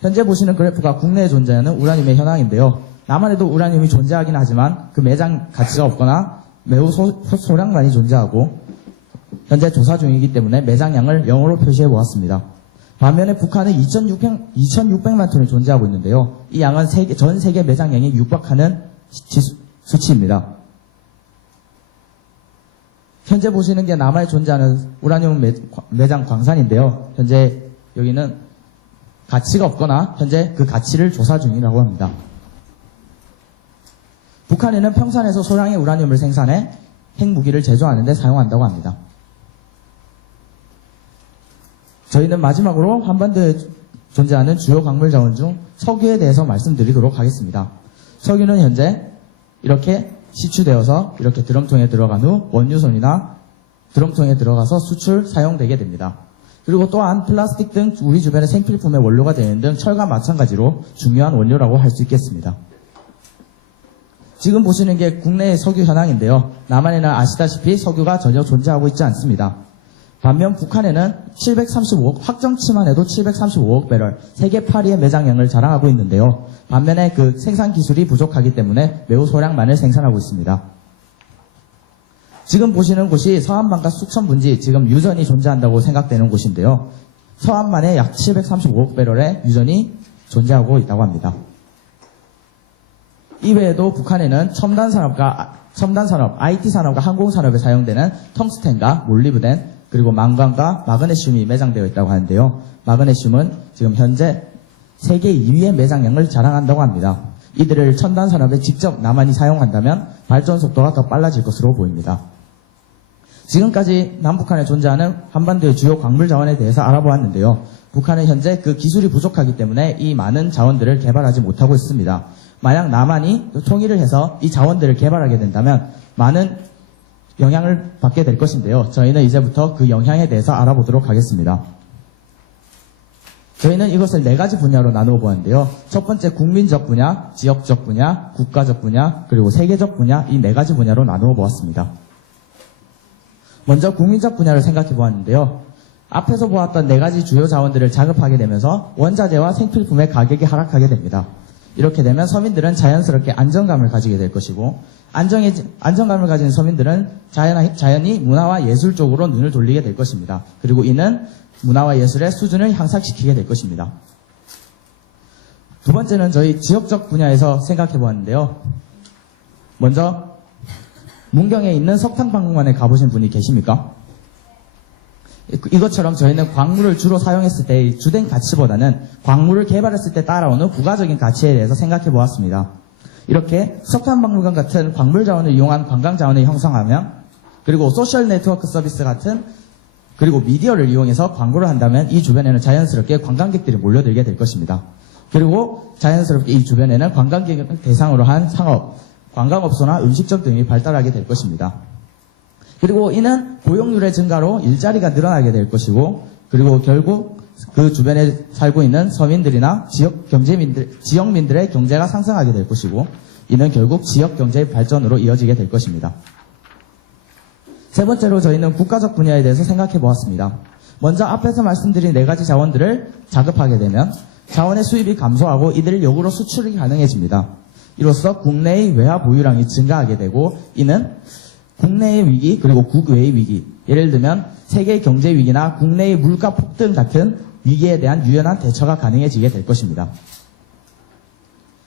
현재 보시는 그래프가 국내에 존재하는 우라늄의 현황인데요. 남한에도 우라늄이 존재하긴 하지만 그 매장 가치가 없거나 매우 소량만이 존재하고 현재 조사 중이기 때문에 매장량을 0으로 표시해 보았습니다. 반면에 북한은 2,600만 톤이 존재하고 있는데요. 이 양은 전 세계 매장량에 육박하는 수치입니다. 현재 보시는 게 남한에 존재하는 우라늄 매장 광산인데요. 현재 여기는 가치가 없거나 현재 그 가치를 조사 중이라고 합니다. 북한에는 평산에서 소량의 우라늄을 생산해 핵무기를 제조하는 데 사용한다고 합니다. 저희는 마지막으로 한반도에 존재하는 주요 광물 자원 중 석유에 대해서 말씀드리도록 하겠습니다. 석유는 현재 이렇게 시추되어서 이렇게 드럼통에 들어간 후 원유선이나 드럼통에 들어가서 수출 사용되게 됩니다. 그리고 또한 플라스틱 등 우리 주변의 생필품의 원료가 되는 등 철과 마찬가지로 중요한 원료라고 할 수 있겠습니다. 지금 보시는 게 국내의 석유 현황인데요. 남한에는 아시다시피 석유가 전혀 존재하고 있지 않습니다. 반면 북한에는 735억, 확정치만 해도 735억 배럴, 세계 8위의 매장량을 자랑하고 있는데요. 반면에 그 생산 기술이 부족하기 때문에 매우 소량만을 생산하고 있습니다. 지금 보시는 곳이 서한만과 숙천분지, 지금 유전이 존재한다고 생각되는 곳인데요. 서한만에 약 735억 배럴의 유전이 존재하고 있다고 합니다. 이외에도 북한에는 첨단 산업, IT 산업과 항공산업에 사용되는 텅스텐과 몰리브덴, 그리고 망간과 마그네슘이 매장되어 있다고 하는데요. 마그네슘은 지금 현재 세계 2위의 매장량을 자랑한다고 합니다. 이들을 첨단 산업에 직접 남한이 사용한다면 발전 속도가 더 빨라질 것으로 보입니다. 지금까지 남북한에 존재하는 한반도의 주요 광물 자원에 대해서 알아보았는데요. 북한은 현재 그 기술이 부족하기 때문에 이 많은 자원들을 개발하지 못하고 있습니다. 만약 남한이 통일을 해서 이 자원들을 개발하게 된다면 많은 영향을 받게 될 것인데요. 저희는 이제부터 그 영향에 대해서 알아보도록 하겠습니다. 저희는 이것을 4가지 분야로 나누어 보았는데요. 첫 번째 국민적 분야, 지역적 분야, 국가적 분야, 그리고 세계적 분야, 이 4가지 분야로 나누어 보았습니다. 먼저 국민적 분야를 생각해 보았는데요. 앞에서 보았던 4가지 주요 자원들을 자급하게 되면서 원자재와 생필품의 가격이 하락하게 됩니다. 이렇게 되면 서민들은 자연스럽게 안정감을 가지게 될 것이고, 안정감을 가진 서민들은 자연히 문화와 예술 쪽으로 눈을 돌리게 될 것입니다. 그리고 이는 문화와 예술의 수준을 향상시키게 될 것입니다. 두 번째는 저희 지역적 분야에서 생각해 보았는데요. 먼저 문경에 있는 석탄박물관에 가보신 분이 계십니까? 이것처럼 저희는 광물을 주로 사용했을 때의 주된 가치보다는 광물을 개발했을 때 따라오는 부가적인 가치에 대해서 생각해 보았습니다. 이렇게 석탄박물관 같은 광물 자원을 이용한 관광 자원을 형성하면, 그리고 소셜 네트워크 서비스 같은, 그리고 미디어를 이용해서 광고를 한다면 이 주변에는 자연스럽게 관광객들이 몰려들게 될 것입니다. 그리고 자연스럽게 이 주변에는 관광객 대상으로 한 상업, 관광업소나 음식점 등이 발달하게 될 것입니다. 그리고 이는 고용률의 증가로 일자리가 늘어나게 될 것이고, 그리고 결국 그 주변에 살고 있는 서민들이나 지역민들의 경제가 상승하게 될 것이고, 이는 결국 지역 경제의 발전으로 이어지게 될 것입니다. 세 번째로 저희는 국가적 분야에 대해서 생각해 보았습니다. 먼저 앞에서 말씀드린 4가지 자원들을 자급하게 되면 자원의 수입이 감소하고 이들을 역으로 수출이 가능해집니다. 이로써 국내의 외화 보유량이 증가하게 되고, 이는 국내의 위기 그리고 국외의 위기, 예를 들면 세계 경제 위기나 국내의 물가 폭등 같은 위기에 대한 유연한 대처가 가능해지게 될 것입니다.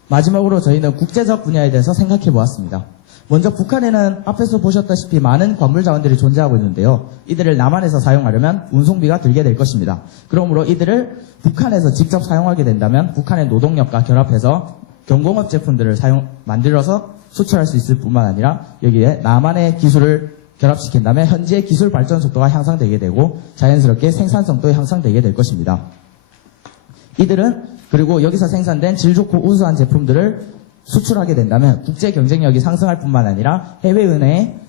마지막으로 저희는 국제적 분야에 대해서 생각해 보았습니다. 먼저 북한에는 앞에서 보셨다시피 많은 광물 자원들이 존재하고 있는데요. 이들을 남한에서 사용하려면 운송비가 들게 될 것입니다. 그러므로 이들을 북한에서 직접 사용하게 된다면 북한의 노동력과 결합해서 경공업 제품들을 만들어서 수출할 수 있을 뿐만 아니라 여기에 남한의 기술을 결합시킨다면 현지의 기술 발전 속도가 향상되게 되고 자연스럽게 생산성도 향상되게 될 것입니다. 이들은 그리고 여기서 생산된 질 좋고 우수한 제품들을 수출하게 된다면 국제 경쟁력이 상승할 뿐만 아니라 해외은행의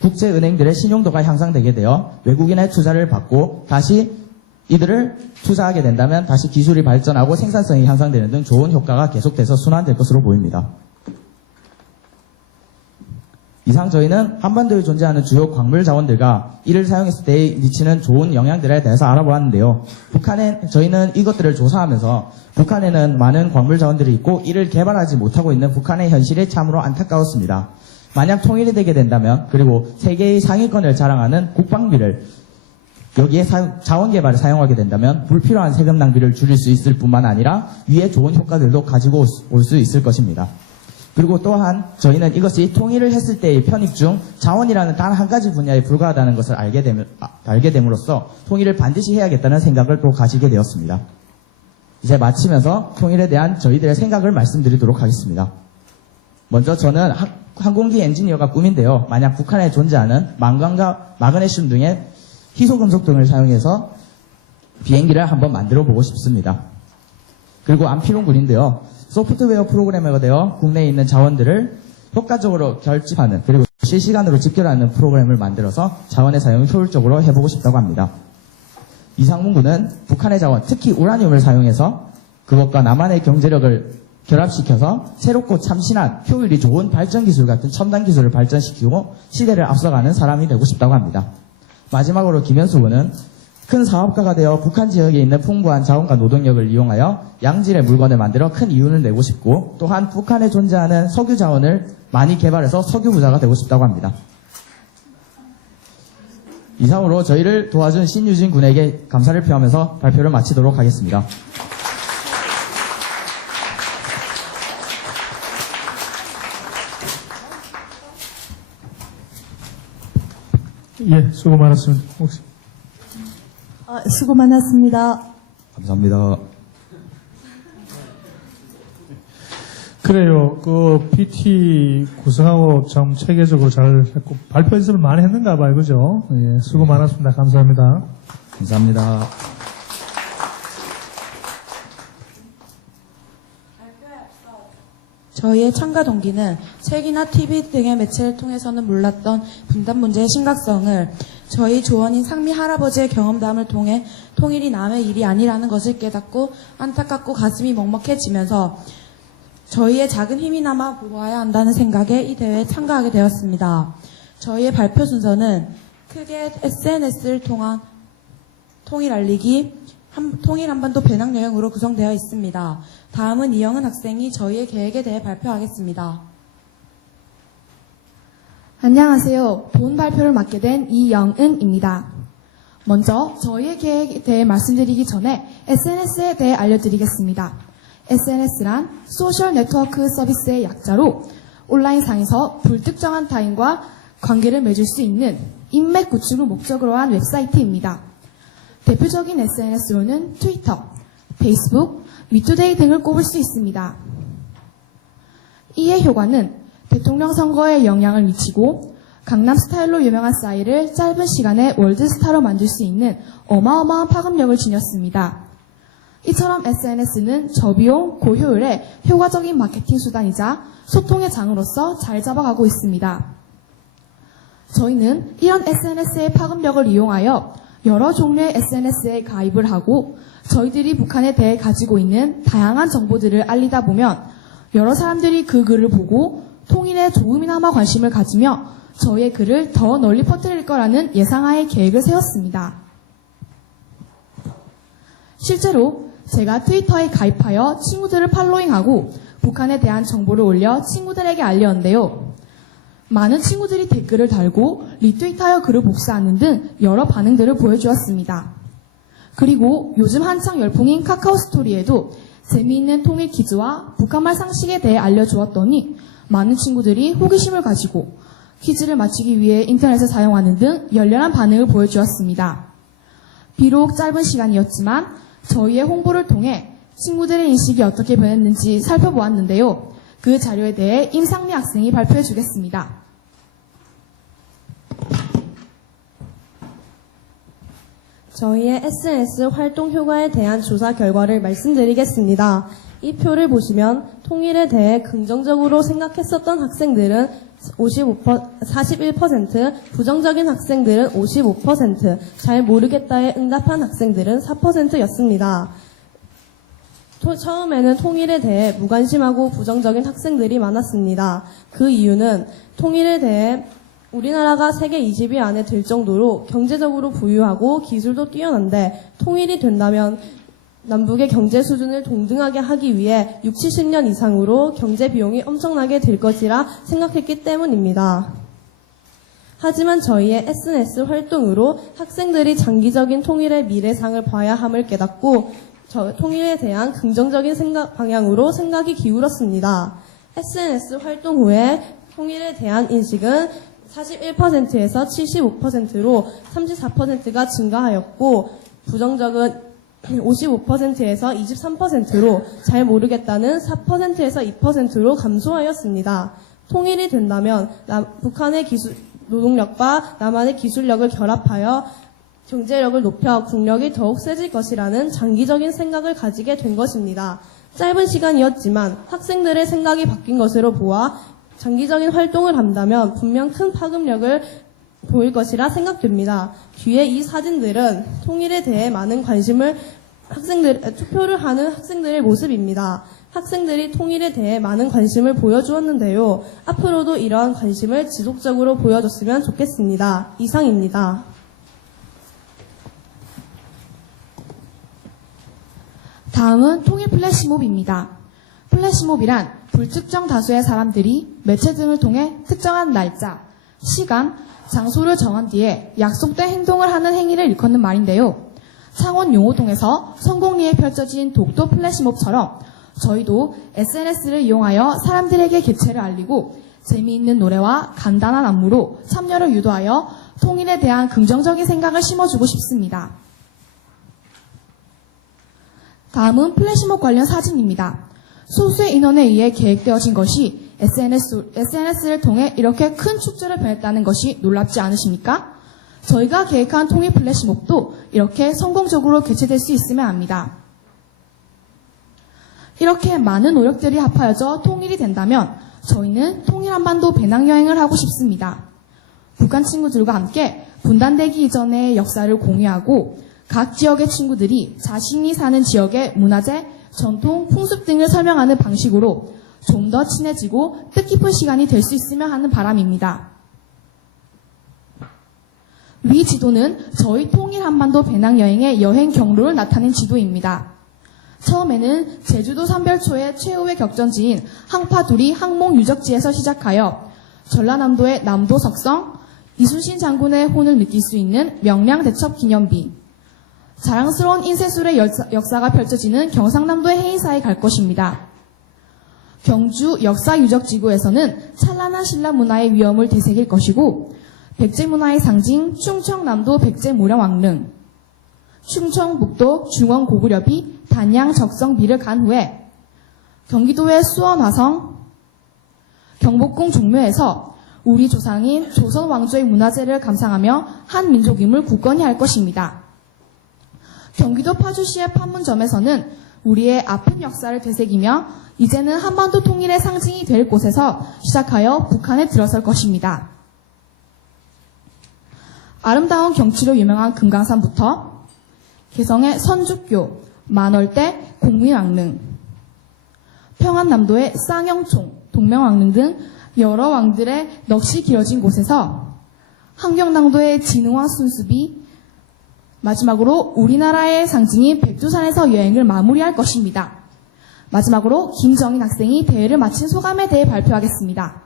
국제은행들의 신용도가 향상되게 되어 외국인의 투자를 받고 다시 이들을 투자하게 된다면 다시 기술이 발전하고 생산성이 향상되는 등 좋은 효과가 계속돼서 순환될 것으로 보입니다. 이상 저희는 한반도에 존재하는 주요 광물 자원들과 이를 사용했을 때 미치는 좋은 영향들에 대해서 알아보았는데요. 저희는 이것들을 조사하면서 북한에는 많은 광물 자원들이 있고 이를 개발하지 못하고 있는 북한의 현실이 참으로 안타까웠습니다. 만약 통일이 되게 된다면, 그리고 세계의 상위권을 자랑하는 국방비를 여기에 자원 개발에 사용하게 된다면 불필요한 세금 낭비를 줄일 수 있을 뿐만 아니라 위에 좋은 효과들도 가지고 올 수 있을 것입니다. 그리고 또한 저희는 이것이 통일을 했을 때의 편익 중 자원이라는 단 한 가지 분야에 불과하다는 것을 알게 됨으로써 통일을 반드시 해야겠다는 생각을 또 가지게 되었습니다. 이제 마치면서 통일에 대한 저희들의 생각을 말씀드리도록 하겠습니다. 먼저 저는 항공기 엔지니어가 꿈인데요. 만약 북한에 존재하는 망간과 마그네슘 등의 희소금속 등을 사용해서 비행기를 한번 만들어 보고 싶습니다. 그리고 안피론군인데요. 소프트웨어 프로그래머가 되어 국내에 있는 자원들을 효과적으로 결집하는 그리고 실시간으로 집결하는 프로그램을 만들어서 자원의 사용을 효율적으로 해보고 싶다고 합니다. 이상문군은 북한의 자원, 특히 우라늄을 사용해서 그것과 남한의 경제력을 결합시켜서 새롭고 참신한 효율이 좋은 발전 기술 같은 첨단 기술을 발전시키고 시대를 앞서가는 사람이 되고 싶다고 합니다. 마지막으로 김현수군은 큰 사업가가 되어 북한 지역에 있는 풍부한 자원과 노동력을 이용하여 양질의 물건을 만들어 큰 이윤을 내고 싶고 또한 북한에 존재하는 석유 자원을 많이 개발해서 석유 부자가 되고 싶다고 합니다. 이상으로 저희를 도와준 신유진 군에게 감사를 표하면서 발표를 마치도록 하겠습니다. 예, 수고 많았습니다. 혹시 수고 많았습니다. 감사합니다. 그래요. 그 PT 구성하고 참 체계적으로 잘 했고 발표 연습을 많이 했는가 봐요, 그죠? 예, 수고 많았습니다. 감사합니다. 감사합니다. 저희의 참가 동기는 책이나 TV 등의 매체를 통해서는 몰랐던 분단 문제의 심각성을 저희 조원인 상미 할아버지의 경험담을 통해 통일이 남의 일이 아니라는 것을 깨닫고 안타깝고 가슴이 먹먹해지면서 저희의 작은 힘이나마 보호해야 한다는 생각에 이 대회에 참가하게 되었습니다. 저희의 발표 순서는 크게 SNS를 통한 통일 알리기, 통일 한반도 배낭 여행으로 구성되어 있습니다. 다음은 이영은 학생이 저희의 계획에 대해 발표하겠습니다. 안녕하세요. 본 발표를 맡게 된 이영은입니다. 먼저 저희의 계획에 대해 말씀드리기 전에 SNS에 대해 알려드리겠습니다. SNS란 소셜 네트워크 서비스의 약자로 온라인상에서 불특정한 타인과 관계를 맺을 수 있는 인맥 구축을 목적으로 한 웹사이트입니다. 대표적인 SNS로는 트위터, 페이스북, 위투데이 등을 꼽을 수 있습니다. 이의 효과는 대통령 선거에 영향을 미치고 강남 스타일로 유명한 싸이를 짧은 시간에 월드스타로 만들 수 있는 어마어마한 파급력을 지녔습니다. 이처럼 SNS는 저비용, 고효율의 효과적인 마케팅 수단이자 소통의 장으로서 잘 잡아가고 있습니다. 저희는 이런 SNS의 파급력을 이용하여 여러 종류의 SNS에 가입을 하고 저희들이 북한에 대해 가지고 있는 다양한 정보들을 알리다 보면 여러 사람들이 그 글을 보고 통일에 조금이나마 관심을 가지며 저희의 글을 더 널리 퍼뜨릴 거라는 예상하에 계획을 세웠습니다. 실제로 제가 트위터에 가입하여 친구들을 팔로잉하고 북한에 대한 정보를 올려 친구들에게 알렸는데요. 많은 친구들이 댓글을 달고 리트윗하여 글을 복사하는 등 여러 반응들을 보여주었습니다. 그리고 요즘 한창 열풍인 카카오 스토리에도 재미있는 통일 퀴즈와 북한말 상식에 대해 알려주었더니 많은 친구들이 호기심을 가지고 퀴즈를 맞추기 위해 인터넷을 사용하는 등 열렬한 반응을 보여주었습니다. 비록 짧은 시간이었지만 저희의 홍보를 통해 친구들의 인식이 어떻게 변했는지 살펴보았는데요. 그 자료에 대해 임상미 학생이 발표해 주겠습니다. 저희의 SNS 활동 효과에 대한 조사 결과를 말씀드리겠습니다. 이 표를 보시면 통일에 대해 긍정적으로 생각했었던 학생들은 41%, 부정적인 학생들은 55%, 잘 모르겠다에 응답한 학생들은 4%였습니다. 처음에는 통일에 대해 무관심하고 부정적인 학생들이 많았습니다. 그 이유는 통일에 대해 우리나라가 세계 20위 안에 들 정도로 경제적으로 부유하고 기술도 뛰어난데 통일이 된다면 남북의 경제 수준을 동등하게 하기 위해 60, 70년 이상으로 경제 비용이 엄청나게 들 것이라 생각했기 때문입니다. 하지만 저희의 SNS 활동으로 학생들이 장기적인 통일의 미래상을 봐야 함을 깨닫고 통일에 대한 긍정적인 방향으로 생각이 기울었습니다. SNS 활동 후에 통일에 대한 인식은 41%에서 75%로 34%가 증가하였고 부정적인 55%에서 23%로 잘 모르겠다는 4%에서 2%로 감소하였습니다. 통일이 된다면 북한의 노동력과 남한의 기술력을 결합하여 경제력을 높여 국력이 더욱 세질 것이라는 장기적인 생각을 가지게 된 것입니다. 짧은 시간이었지만 학생들의 생각이 바뀐 것으로 보아 장기적인 활동을 한다면 분명 큰 파급력을 보일 것이라 생각됩니다. 뒤에 이 사진들은 통일에 대해 많은 관심을 투표를 하는 학생들의 모습입니다. 학생들이 통일에 대해 많은 관심을 보여주었는데요. 앞으로도 이러한 관심을 지속적으로 보여줬으면 좋겠습니다. 이상입니다. 다음은 통일 플래시몹입니다. 플래시몹이란 불특정 다수의 사람들이 매체 등을 통해 특정한 날짜, 시간, 장소를 정한 뒤에 약속된 행동을 하는 행위를 일컫는 말인데요. 창원 용호동에서 성공리에 펼쳐진 독도 플래시몹처럼 저희도 SNS를 이용하여 사람들에게 개최를 알리고 재미있는 노래와 간단한 안무로 참여를 유도하여 통일에 대한 긍정적인 생각을 심어주고 싶습니다. 다음은 플래시몹 관련 사진입니다. 소수의 인원에 의해 계획되어진 것이 SNS를 통해 이렇게 큰 축제를 벌였다는 것이 놀랍지 않으십니까? 저희가 계획한 통일 플래시몹도 이렇게 성공적으로 개최될 수 있으면 합니다. 이렇게 많은 노력들이 합하여져 통일이 된다면 저희는 통일 한반도 배낭여행을 하고 싶습니다. 북한 친구들과 함께 분단되기 이전의 역사를 공유하고 각 지역의 친구들이 자신이 사는 지역의 문화재, 전통, 풍습 등을 설명하는 방식으로 좀 더 친해지고 뜻깊은 시간이 될 수 있으면 하는 바람입니다. 위 지도는 저희 통일 한반도 배낭여행의 여행 경로를 나타낸 지도입니다. 처음에는 제주도 삼별초의 최후의 격전지인 항파두리 항목 유적지에서 시작하여 전라남도의 남도 석성, 이순신 장군의 혼을 느낄 수 있는 명량대첩 기념비, 자랑스러운 인쇄술의 역사가 펼쳐지는 경상남도의 해인사에 갈 것입니다. 경주 역사유적지구에서는 찬란한 신라 문화의 위엄을 되새길 것이고 백제문화의 상징 충청남도 백제무령왕릉, 충청북도 중원고구려비 단양 적성비를 간 후에 경기도의 수원화성, 경복궁 종묘에서 우리 조상인 조선 왕조의 문화재를 감상하며 한민족임을 굳건히 할 것입니다. 경기도 파주시의 판문점에서는 우리의 아픈 역사를 되새기며 이제는 한반도 통일의 상징이 될 곳에서 시작하여 북한에 들어설 것입니다. 아름다운 경치로 유명한 금강산부터 개성의 선주교, 만월대, 공민왕릉, 평안남도의 쌍영총, 동명왕릉 등 여러 왕들의 넋이 길어진 곳에서 함경남도의 진흥왕 순수비, 마지막으로 우리나라의 상징인 백두산에서 여행을 마무리할 것입니다. 마지막으로 김정인 학생이 대회를 마친 소감에 대해 발표하겠습니다.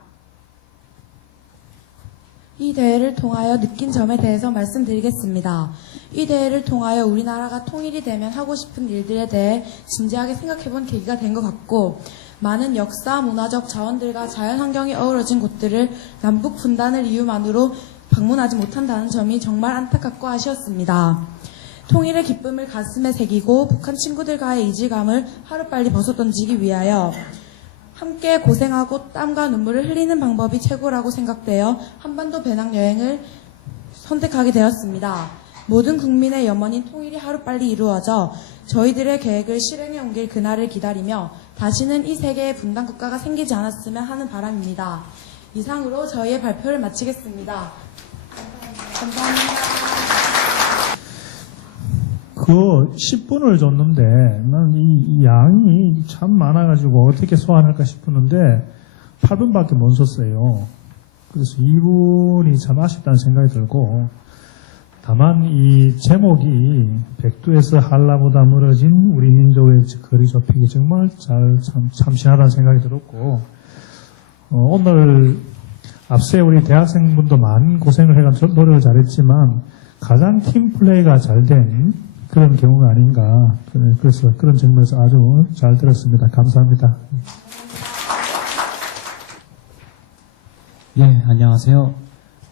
이 대회를 통하여 느낀 점에 대해서 말씀드리겠습니다. 이 대회를 통하여 우리나라가 통일이 되면 하고 싶은 일들에 대해 진지하게 생각해본 계기가 된 것 같고, 많은 역사, 문화적 자원들과 자연환경이 어우러진 곳들을 남북 분단을 이유만으로 방문하지 못한다는 점이 정말 안타깝고 아쉬웠습니다. 통일의 기쁨을 가슴에 새기고 북한 친구들과의 이질감을 하루빨리 벗어던지기 위하여 함께 고생하고 땀과 눈물을 흘리는 방법이 최고라고 생각되어 한반도 배낭여행을 선택하게 되었습니다. 모든 국민의 염원인 통일이 하루빨리 이루어져 저희들의 계획을 실행에 옮길 그날을 기다리며 다시는 이 세계에 분단 국가가 생기지 않았으면 하는 바람입니다. 이상으로 저희의 발표를 마치겠습니다. 감사합니다. 그 10분을 줬는데 난 이 양이 참 많아가지고 어떻게 소환할까 싶었는데 8분밖에 못 썼어요. 그래서 2분이 참 아쉽다는 생각이 들고, 다만 이 제목이 백두에서 한라보다 멀어진 우리 민족의 거리 좁히기 정말 참신하다는 생각이 들었고, 오늘 앞서에 우리 대학생분도 많은 고생을 해가지고 노력을 잘했지만 가장 팀 플레이가 잘 된 그런 경우가 아닌가. 그래서 그런 측면에서 아주 잘 들었습니다. 감사합니다. 네, 안녕하세요.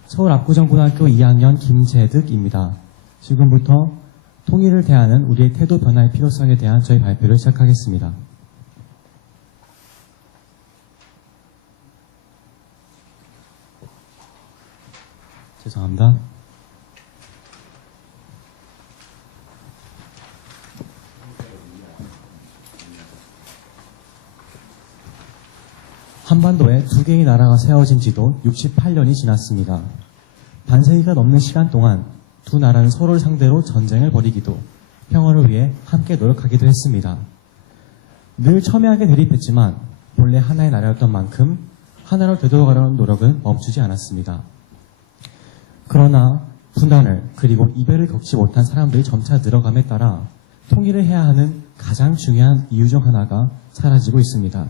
서울 압구정고등학교 2학년 김재득입니다. 지금부터 통일을 대하는 우리의 태도 변화의 필요성에 대한 저희 발표를 시작하겠습니다. 죄송합니다. 한반도에 두 개의 나라가 세워진 지도 68년이 지났습니다. 반세기가 넘는 시간 동안 두 나라는 서로를 상대로 전쟁을 벌이기도 평화를 위해 함께 노력하기도 했습니다. 늘 첨예하게 대립했지만 본래 하나의 나라였던 만큼 하나로 되돌아가려는 노력은 멈추지 않았습니다. 그러나 분단을 그리고 이별을 겪지 못한 사람들이 점차 늘어감에 따라 통일을 해야 하는 가장 중요한 이유 중 하나가 사라지고 있습니다.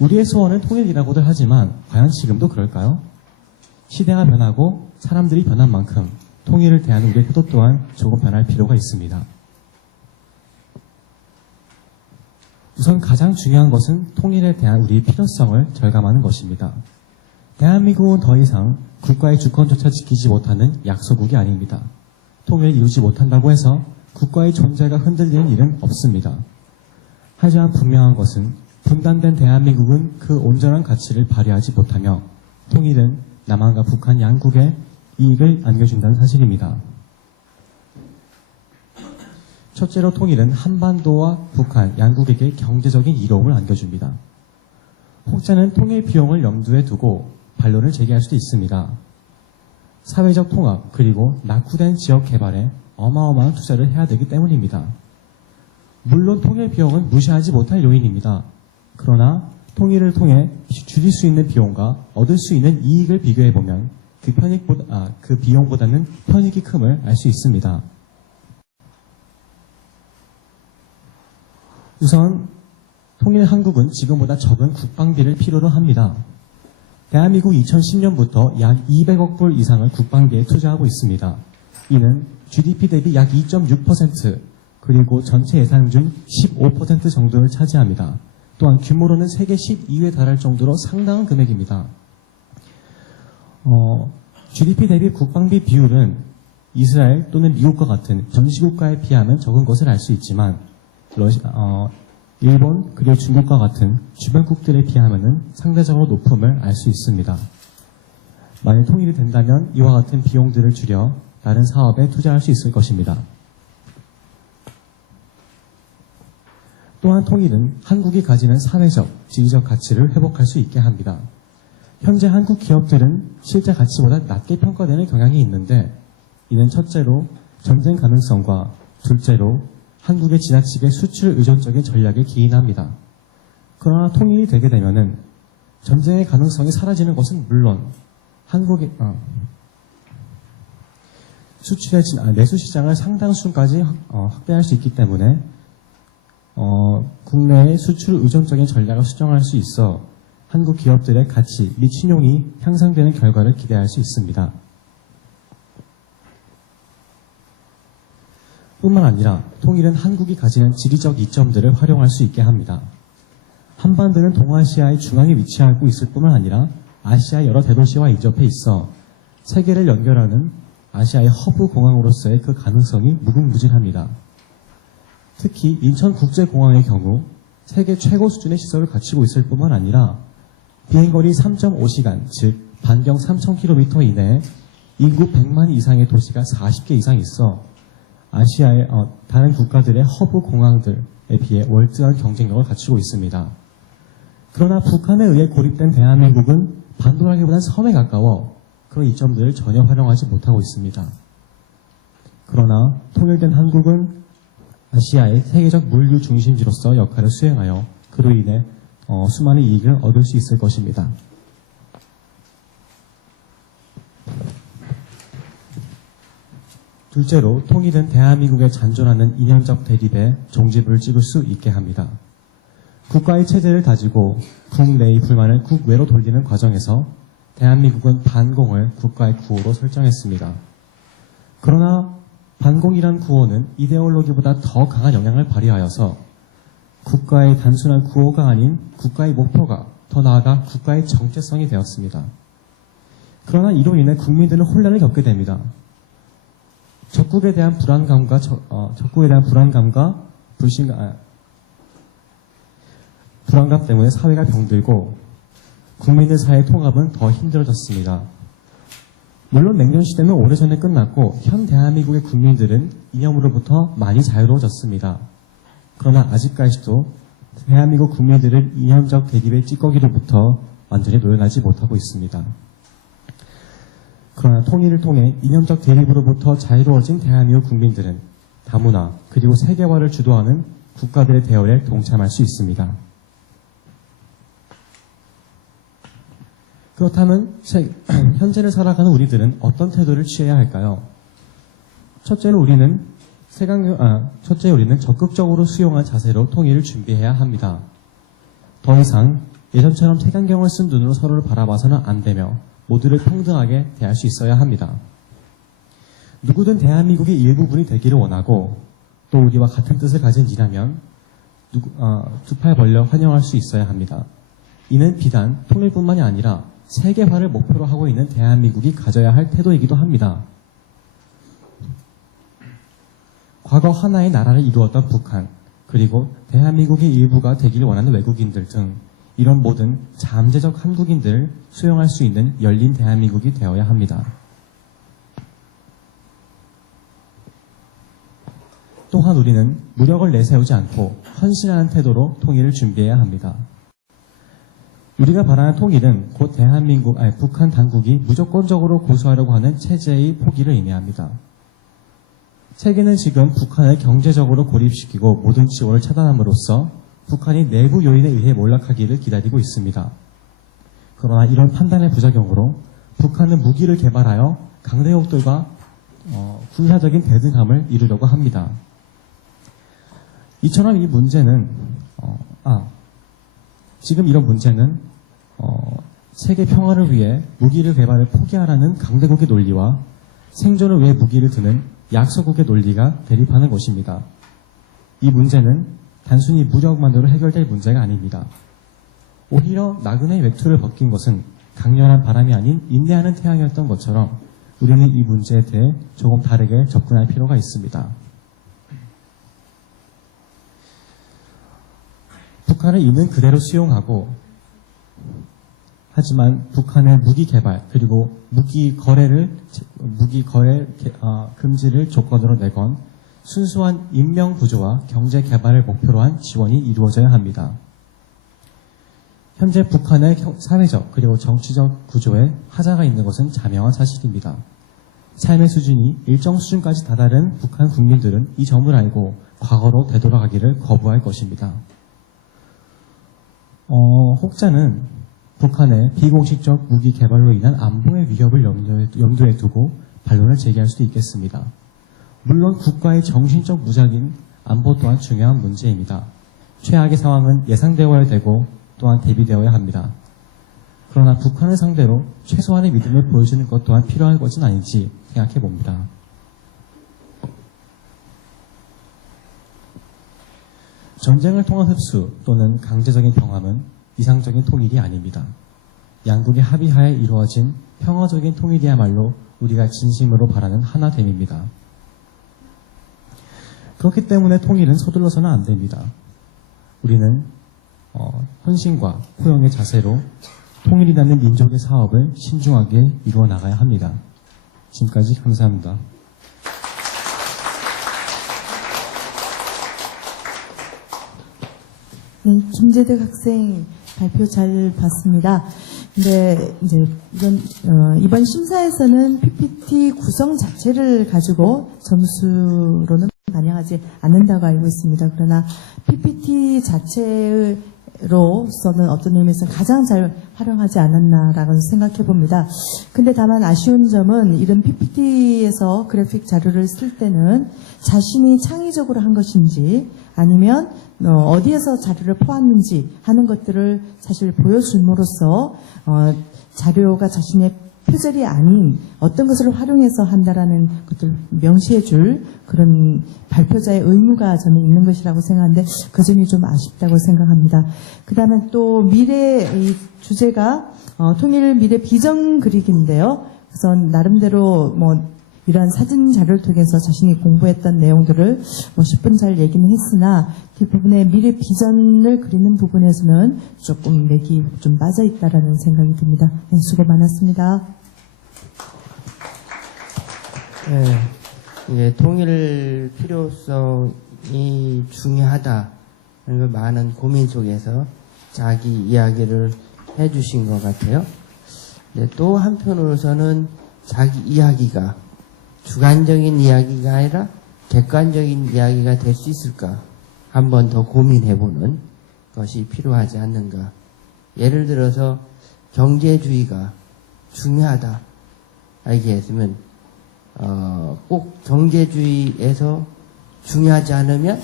우리의 소원은 통일이라고들 하지만 과연 지금도 그럴까요? 시대가 변하고 사람들이 변한 만큼 통일을 대하는 우리의 태도 또한 조금 변할 필요가 있습니다. 우선 가장 중요한 것은 통일에 대한 우리의 필요성을 절감하는 것입니다. 대한민국은 더 이상 국가의 주권조차 지키지 못하는 약소국이 아닙니다. 통일을 이루지 못한다고 해서 국가의 존재가 흔들리는 일은 없습니다. 하지만 분명한 것은 분단된 대한민국은 그 온전한 가치를 발휘하지 못하며 통일은 남한과 북한 양국에 이익을 안겨준다는 사실입니다. 첫째로 통일은 한반도와 북한 양국에게 경제적인 이로움을 안겨줍니다. 혹자는 통일 비용을 염두에 두고 반론을 제기할 수도 있습니다. 사회적 통합 그리고 낙후된 지역 개발에 어마어마한 투자를 해야 되기 때문입니다. 물론 통일 비용은 무시하지 못할 요인입니다. 그러나 통일을 통해 줄일 수 있는 비용과 얻을 수 있는 이익을 비교해보면 그 비용보다는 편익이 큼을 알 수 있습니다. 우선 통일 한국은 지금보다 적은 국방비를 필요로 합니다. 대한민국 2010년부터 약 200억 불 이상을 국방비에 투자하고 있습니다. 이는 GDP 대비 약 2.6% 그리고 전체 예산 중 15% 정도를 차지합니다. 또한 규모로는 세계 12위에 달할 정도로 상당한 금액입니다. GDP 대비 국방비 비율은 이스라엘 또는 미국과 같은 전시국가에 비하면 적은 것을 알 수 있지만 일본 그리고 중국과 같은 주변국들에 비하면 상대적으로 높음을 알 수 있습니다. 만약 통일이 된다면 이와 같은 비용들을 줄여 다른 사업에 투자할 수 있을 것입니다. 또한 통일은 한국이 가지는 사회적, 지리적 가치를 회복할 수 있게 합니다. 현재 한국 기업들은 실제 가치보다 낮게 평가되는 경향이 있는데 이는 첫째로 전쟁 가능성과 둘째로 한국의 지나치게 수출 의존적인 전략에 기인합니다. 그러나 통일이 되게 되면은 전쟁의 가능성이 사라지는 것은 물론 한국의 수출의 내수 시장을 상당수까지 확대할 수 있기 때문에 국내의 수출 의존적인 전략을 수정할 수 있어 한국 기업들의 가치 및 신용이 향상되는 결과를 기대할 수 있습니다. 뿐만 아니라 통일은 한국이 가지는 지리적 이점들을 활용할 수 있게 합니다. 한반도는 동아시아의 중앙에 위치하고 있을 뿐만 아니라 아시아의 여러 대도시와 인접해 있어 세계를 연결하는 아시아의 허브 공항으로서의 그 가능성이 무궁무진합니다. 특히 인천국제공항의 경우 세계 최고 수준의 시설을 갖추고 있을 뿐만 아니라 비행거리 3.5시간, 즉 반경 3,000km 이내에 인구 100만 이상의 도시가 40개 이상 있어 아시아의 다른 국가들의 허브 공항들에 비해 월등한 경쟁력을 갖추고 있습니다. 그러나 북한에 의해 고립된 대한민국은 반도라기보다는 섬에 가까워 그런 이점들을 전혀 활용하지 못하고 있습니다. 그러나 통일된 한국은 아시아의 세계적 물류 중심지로서 역할을 수행하여 그로 인해 수많은 이익을 얻을 수 있을 것입니다. 둘째로 통일은 대한민국에 잔존하는 이념적 대립에 종지부를 찍을 수 있게 합니다. 국가의 체제를 다지고 국내의 불만을 국외로 돌리는 과정에서 대한민국은 반공을 국가의 구호로 설정했습니다. 그러나 반공이란 구호는 이데올로기보다 더 강한 영향을 발휘하여서 국가의 단순한 구호가 아닌 국가의 목표가 더 나아가 국가의 정체성이 되었습니다. 그러나 이로 인해 국민들은 혼란을 겪게 됩니다. 적국에 대한 불안감과 불안감 때문에 사회가 병들고 국민들 사이의 통합은 더 힘들어졌습니다. 물론 냉전 시대는 오래전에 끝났고 현 대한민국의 국민들은 이념으로부터 많이 자유로워졌습니다. 그러나 아직까지도 대한민국 국민들은 이념적 대립의 찌꺼기로부터 완전히 놓여나지 못하고 있습니다. 그러나 통일을 통해 이념적 대립으로부터 자유로워진 대한민국 국민들은 다문화 그리고 세계화를 주도하는 국가들의 대열에 동참할 수 있습니다. 그렇다면 현재를 살아가는 우리들은 어떤 태도를 취해야 할까요? 첫째로 우리는 적극적으로 수용한 자세로 통일을 준비해야 합니다. 더 이상 예전처럼 색안경을 쓴 눈으로 서로를 바라봐서는 안 되며 모두를 평등하게 대할 수 있어야 합니다. 누구든 대한민국의 일부분이 되기를 원하고 또 우리와 같은 뜻을 가진 이라면 두 팔 벌려 환영할 수 있어야 합니다. 이는 비단 통일뿐만이 아니라 세계화를 목표로 하고 있는 대한민국이 가져야 할 태도이기도 합니다. 과거 하나의 나라를 이루었던 북한, 그리고 대한민국의 일부가 되기를 원하는 외국인들 등 이런 모든 잠재적 한국인들을 수용할 수 있는 열린 대한민국이 되어야 합니다. 또한 우리는 무력을 내세우지 않고 헌신하는 태도로 통일을 준비해야 합니다. 우리가 바라는 통일은 곧 북한 당국이 무조건적으로 고수하려고 하는 체제의 포기를 의미합니다. 세계는 지금 북한을 경제적으로 고립시키고 모든 지원을 차단함으로써 북한이 내부 요인에 의해 몰락하기를 기다리고 있습니다. 그러나 이런 판단의 부작용으로 북한은 무기를 개발하여 강대국들과 군사적인 대등함을 이루려고 합니다. 이처럼 이 문제는 지금 이런 문제는 세계 평화를 위해 무기를 개발을 포기하라는 강대국의 논리와 생존을 위해 무기를 드는 약소국의 논리가 대립하는 것입니다. 이 문제는 단순히 무력만으로 해결될 문제가 아닙니다. 오히려 나그네의 외투를 벗긴 것은 강렬한 바람이 아닌 인내하는 태양이었던 것처럼 우리는 이 문제에 대해 조금 다르게 접근할 필요가 있습니다. 북한을 있는 그대로 수용하고 하지만 북한의 무기 개발 그리고 무기 거래 금지를 조건으로 내건 순수한 인명 구조와 경제 개발을 목표로 한 지원이 이루어져야 합니다. 현재 북한의 사회적 그리고 정치적 구조에 하자가 있는 것은 자명한 사실입니다. 삶의 수준이 일정 수준까지 다다른 북한 국민들은 이 점을 알고 과거로 되돌아가기를 거부할 것입니다. 혹자는 북한의 비공식적 무기 개발로 인한 안보의 위협을 염두에 두고 반론을 제기할 수도 있겠습니다. 물론 국가의 정신적 무장인 안보 또한 중요한 문제입니다. 최악의 상황은 예상되어야 되고 또한 대비되어야 합니다. 그러나 북한을 상대로 최소한의 믿음을 보여주는 것 또한 필요한 것은 아닌지 생각해 봅니다. 전쟁을 통한 흡수 또는 강제적인 병함은 이상적인 통일이 아닙니다. 양국의 합의하에 이루어진 평화적인 통일이야말로 우리가 진심으로 바라는 하나됨입니다. 그렇기 때문에 통일은 서둘러서는 안 됩니다. 우리는 헌신과 포용의 자세로 통일이라는 민족의 사업을 신중하게 이루어 나가야 합니다. 지금까지 감사합니다. 네, 김재득 학생 발표 잘 봤습니다. 근데 이제 이번 심사에서는 PPT 구성 자체를 가지고 점수로는 반영하지 않는다고 알고 있습니다. 그러나 PPT 자체로서는 어떤 의미에서 가장 잘 활용하지 않았나라고 생각해 봅니다. 근데 다만 아쉬운 점은 이런 PPT에서 그래픽 자료를 쓸 때는 자신이 창의적으로 한 것인지 아니면 어디에서 자료를 포함했는지 하는 것들을 사실 보여줌으로써 자료가 자신의 표절이 아닌 어떤 것을 활용해서 한다라는 것들을 명시해 줄 그런 발표자의 의무가 저는 있는 것이라고 생각하는데 그 점이 좀 아쉽다고 생각합니다. 그 다음에 또 미래 이 주제가 통일 미래 비전 그리기인데요. 그래서 나름대로 이러한 사진 자료를 통해서 자신이 공부했던 내용들을 10분 잘 얘기는 했으나 뒷부분에 미래 비전을 그리는 부분에서는 조금 맥이 좀 빠져있다라는 생각이 듭니다. 네, 수고 많았습니다. 네, 이제 통일 필요성이 중요하다. 그 많은 고민 속에서 자기 이야기를 해주신 것 같아요. 네, 또 한편으로서는 자기 이야기가 주관적인 이야기가 아니라 객관적인 이야기가 될 수 있을까? 한 번 더 고민해보는 것이 필요하지 않는가. 예를 들어서 경제주의가 중요하다. 알겠으면 꼭 경제주의에서 중요하지 않으면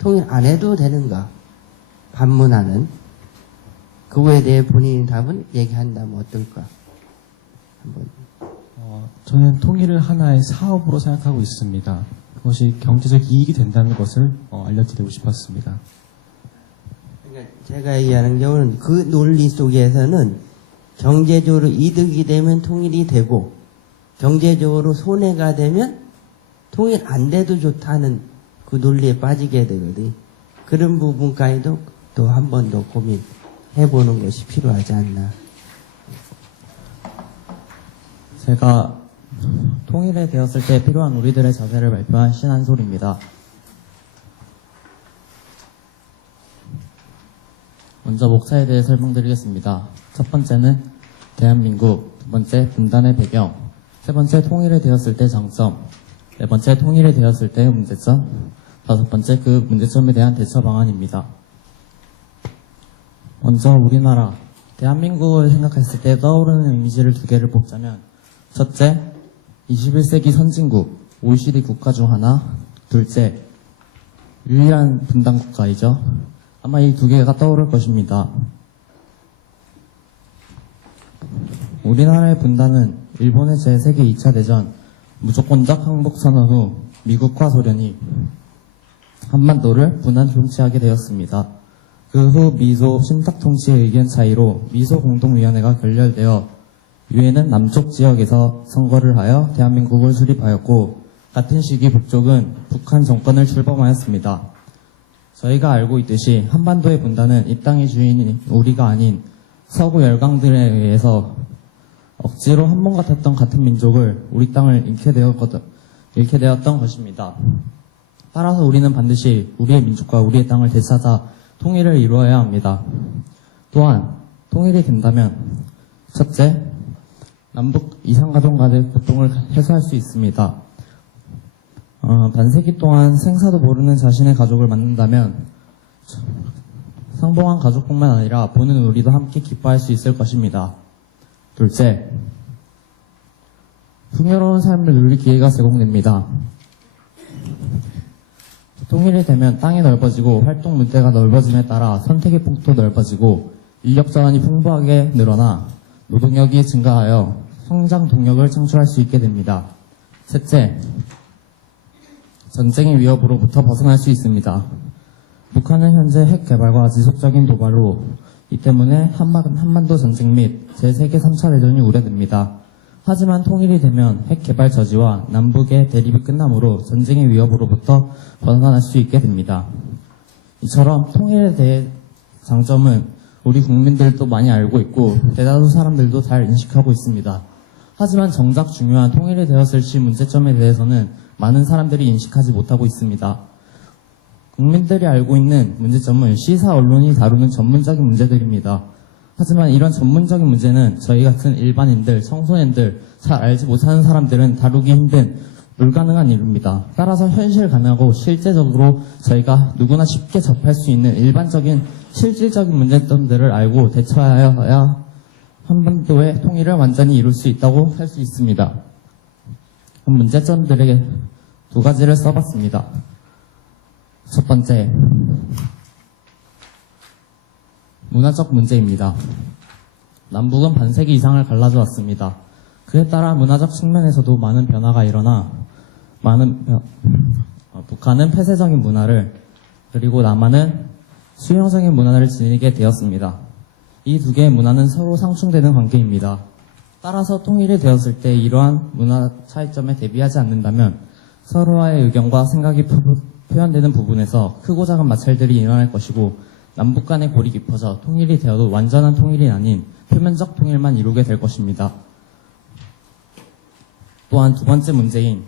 통일 안 해도 되는가? 반문하는 그거에 대해 본인의 답은 얘기한다면 어떨까? 한번. 저는 통일을 하나의 사업으로 생각하고 있습니다. 그것이 경제적 이익이 된다는 것을 알려드리고 싶었습니다. 그러니까 제가 얘기하는 경우는 그 논리 속에서는 경제적으로 이득이 되면 통일이 되고 경제적으로 손해가 되면 통일 안 돼도 좋다는 그 논리에 빠지게 되거든요. 그런 부분까지도 또 한 번 더 고민해보는 것이 필요하지 않나. 제가 통일에 되었을 때 필요한 우리들의 자세를 발표한 신한솔입니다. 먼저 목차에 대해 설명드리겠습니다. 첫 번째는 대한민국, 두 번째 분단의 배경, 세 번째 통일에 되었을 때 장점, 네 번째 통일에 되었을 때의 문제점, 다섯 번째 그 문제점에 대한 대처 방안입니다. 먼저 우리나라, 대한민국을 생각했을 때 떠오르는 이미지를 두 개를 뽑자면 첫째, 21세기 선진국, OECD 국가 중 하나, 둘째, 유일한 분단 국가이죠. 아마 이 두 개가 떠오를 것입니다. 우리나라의 분단은 일본의 제2차 세계대전 무조건적 항복 선언 후 미국과 소련이 한반도를 분단 통치하게 되었습니다. 그 후 미소 신탁 통치의 의견 차이로 미소 공동위원회가 결렬되어 유엔은 남쪽 지역에서 선거를 하여 대한민국을 수립하였고 같은 시기 북쪽은 북한 정권을 출범하였습니다. 저희가 알고 있듯이 한반도의 분단은 이 땅의 주인이 우리가 아닌 서구 열강들에 의해서 억지로 한몸 같았던 같은 민족을 우리 땅을 잃게 되었던 것입니다. 따라서 우리는 반드시 우리의 민족과 우리의 땅을 되찾아 통일을 이루어야 합니다. 또한 통일이 된다면 첫째, 남북 이산가족 간의 고통을 해소할 수 있습니다. 반세기 동안 생사도 모르는 자신의 가족을 만난다면 상봉한 가족뿐만 아니라 보는 우리도 함께 기뻐할 수 있을 것입니다. 둘째, 풍요로운 삶을 누릴 기회가 제공됩니다. 통일이 되면 땅이 넓어지고 활동 무대가 넓어짐에 따라 선택의 폭도 넓어지고 인력 자원이 풍부하게 늘어나 노동력이 증가하여 성장 동력을 창출할 수 있게 됩니다. 셋째, 전쟁의 위협으로부터 벗어날 수 있습니다. 북한은 현재 핵 개발과 지속적인 도발로 이 때문에 한반도 전쟁 및 제3계 3차 대전이 우려됩니다. 하지만 통일이 되면 핵 개발 저지와 남북의 대립이 끝나므로 전쟁의 위협으로부터 벗어날 수 있게 됩니다. 이처럼 통일에 대해 장점은 우리 국민들도 많이 알고 있고 대다수 사람들도 잘 인식하고 있습니다. 하지만 정작 중요한 통일이 되었을 시 문제점에 대해서는 많은 사람들이 인식하지 못하고 있습니다. 국민들이 알고 있는 문제점은 시사 언론이 다루는 전문적인 문제들입니다. 하지만 이런 전문적인 문제는 저희 같은 일반인들, 청소년들, 잘 알지 못하는 사람들은 다루기 힘든 불가능한 일입니다. 따라서 현실 가능하고 실제적으로 저희가 누구나 쉽게 접할 수 있는 일반적인 실질적인 문제점들을 알고 대처하여야 한반도의 통일을 완전히 이룰 수 있다고 할 수 있습니다. 문제점들에게 두 가지를 써봤습니다. 첫 번째, 문화적 문제입니다. 남북은 반세기 이상을 갈라져 왔습니다. 그에 따라 문화적 측면에서도 많은 변화가 일어나 북한은 폐쇄적인 문화를 그리고 남한은 수용적인 문화를 지니게 되었습니다. 이 두 개의 문화는 서로 상충되는 관계입니다. 따라서 통일이 되었을 때 이러한 문화 차이점에 대비하지 않는다면 서로의 의견과 생각이 표현되는 부분에서 크고 작은 마찰들이 일어날 것이고 남북 간의 골이 깊어져 통일이 되어도 완전한 통일이 아닌 표면적 통일만 이루게 될 것입니다. 또한 두 번째 문제인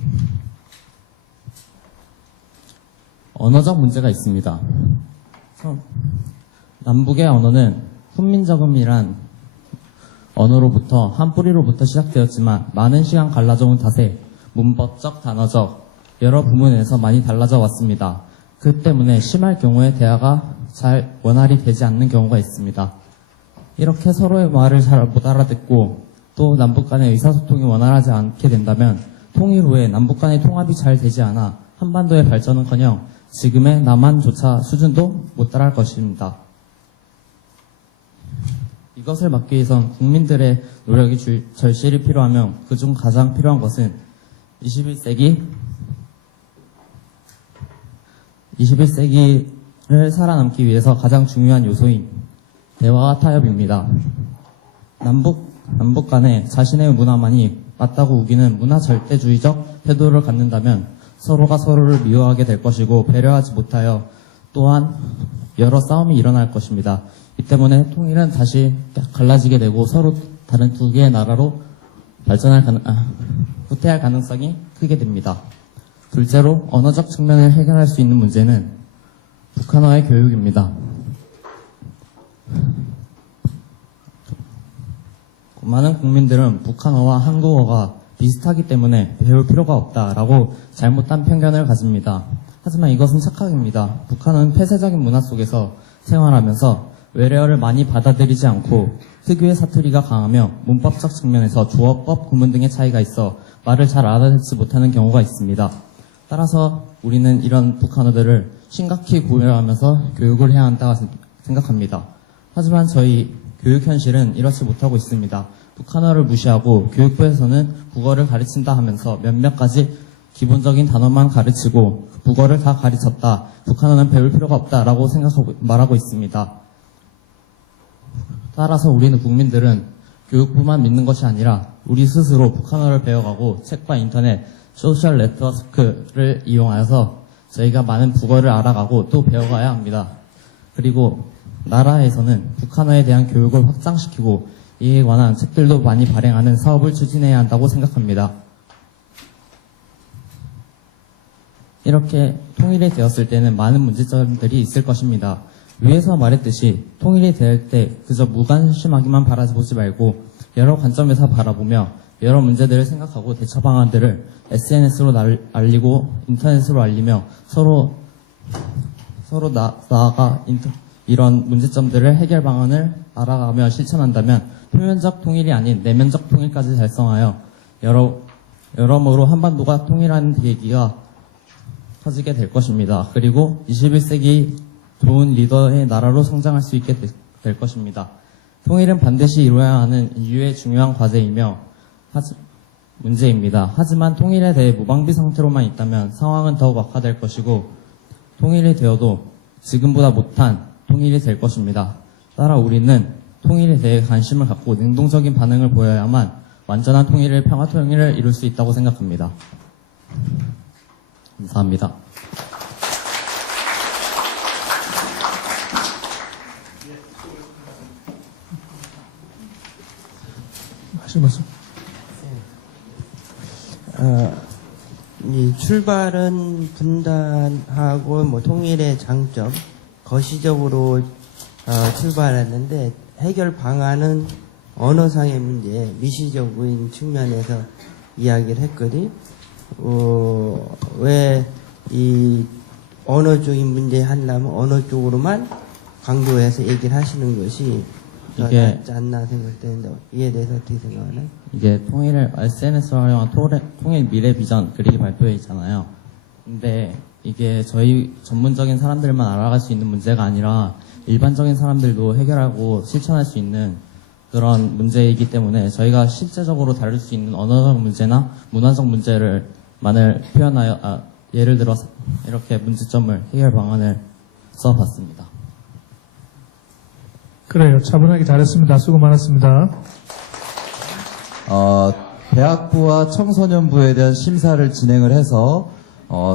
언어적 문제가 있습니다. 남북의 언어는 훈민정음이란 언어로부터 한 뿌리로부터 시작되었지만 많은 시간 갈라져 온 탓에 문법적, 단어적 여러 부분에서 많이 달라져 왔습니다. 그 때문에 심할 경우에 대화가 잘 원활히 되지 않는 경우가 있습니다. 이렇게 서로의 말을 잘 못 알아듣고 또 남북 간의 의사소통이 원활하지 않게 된다면 통일 후에 남북 간의 통합이 잘 되지 않아 한반도의 발전은커녕 지금의 남한조차 수준도 못 따라할 것입니다. 이것을 막기 위해선 국민들의 노력이 절실히 필요하며 그중 가장 필요한 것은 21세기를 살아남기 위해서 가장 중요한 요소인 대화와 타협입니다. 남북 간에 자신의 문화만이 맞다고 우기는 문화 절대주의적 태도를 갖는다면 서로가 서로를 미워하게 될 것이고 배려하지 못하여 또한 여러 싸움이 일어날 것입니다. 이 때문에 통일은 다시 갈라지게 되고 서로 다른 두 개의 나라로 후퇴할 가능성이 크게 됩니다. 둘째로 언어적 측면을 해결할 수 있는 문제는 북한어의 교육입니다. 많은 국민들은 북한어와 한국어가 비슷하기 때문에 배울 필요가 없다라고 잘못된 편견을 가집니다. 하지만 이것은 착각입니다. 북한은 폐쇄적인 문화 속에서 생활하면서 외래어를 많이 받아들이지 않고 특유의 사투리가 강하며 문법적 측면에서 조어법, 구문 등의 차이가 있어 말을 잘 알아듣지 못하는 경우가 있습니다. 따라서 우리는 이런 북한어들을 심각히 고려하면서 교육을 해야 한다고 생각합니다. 하지만 저희 교육 현실은 이렇지 못하고 있습니다. 북한어를 무시하고 교육부에서는 국어를 가르친다 하면서 몇몇 가지 기본적인 단어만 가르치고 국어를 다 가르쳤다. 북한어는 배울 필요가 없다라고 말하고 있습니다. 따라서 우리는 국민들은 교육부만 믿는 것이 아니라 우리 스스로 북한어를 배워가고 책과 인터넷, 소셜 네트워크를 이용하여서 저희가 많은 국어를 알아가고 또 배워가야 합니다. 그리고 나라에서는 북한어에 대한 교육을 확장시키고 이에 관한 책들도 많이 발행하는 사업을 추진해야 한다고 생각합니다. 이렇게 통일이 되었을 때는 많은 문제점들이 있을 것입니다. 위에서 말했듯이 통일이 될 때 그저 무관심하기만 바라보지 말고 여러 관점에서 바라보며 여러 문제들을 생각하고 대처 방안들을 SNS로 알리고 인터넷으로 알리며 서로 나아가 이런 문제점들을 해결 방안을 알아가며 실천한다면 표면적 통일이 아닌 내면적 통일까지 달성하여 여러모로 한반도가 통일하는 계기가 터지게 될 것입니다. 그리고 21세기 좋은 리더의 나라로 성장할 수 있게 될 것입니다. 통일은 반드시 이루어야 하는 인류의 중요한 과제이며 문제입니다. 하지만 통일에 대해 무방비 상태로만 있다면 상황은 더욱 악화될 것이고 통일이 되어도 지금보다 못한 통일이 될 것입니다. 따라 우리는 통일에 대해 관심을 갖고 능동적인 반응을 보여야만 완전한 통일을 평화 통일을 이룰 수 있다고 생각합니다. 감사합니다. 하시면서 이 출발은 분단하고 통일의 장점, 거시적으로 출발했는데 해결 방안은 언어상의 문제, 미시적인 측면에서 이야기를 했거든요. 왜 이 언어적인 문제 하려면 언어 쪽으로만 강조해서 얘기를 하시는 것이 이게 낫지 않나 생각되는데 이에 대해서 어떻게 생각하나요? 이게 통일을 SNS로 활용한 통일 미래 비전 그리기 발표회 있잖아요. 근데 이게 저희 전문적인 사람들만 알아갈 수 있는 문제가 아니라 일반적인 사람들도 해결하고 실천할 수 있는 그런 문제이기 때문에 저희가 실제적으로 다룰 수 있는 언어적 문제나 문화적 문제를만을 표현하여 예를 들어서 이렇게 문제점을 해결 방안을 써봤습니다. 그래요. 차분하게 잘했습니다. 수고 많았습니다. 대학부와 청소년부에 대한 심사를 진행을 해서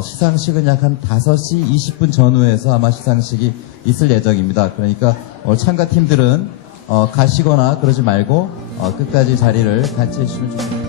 시상식은 약 한 5시 20분 전후에서 아마 시상식이 있을 예정입니다. 그러니까 오늘 참가팀들은 가시거나 그러지 말고 끝까지 자리를 같이 해주시면 좋겠습니다.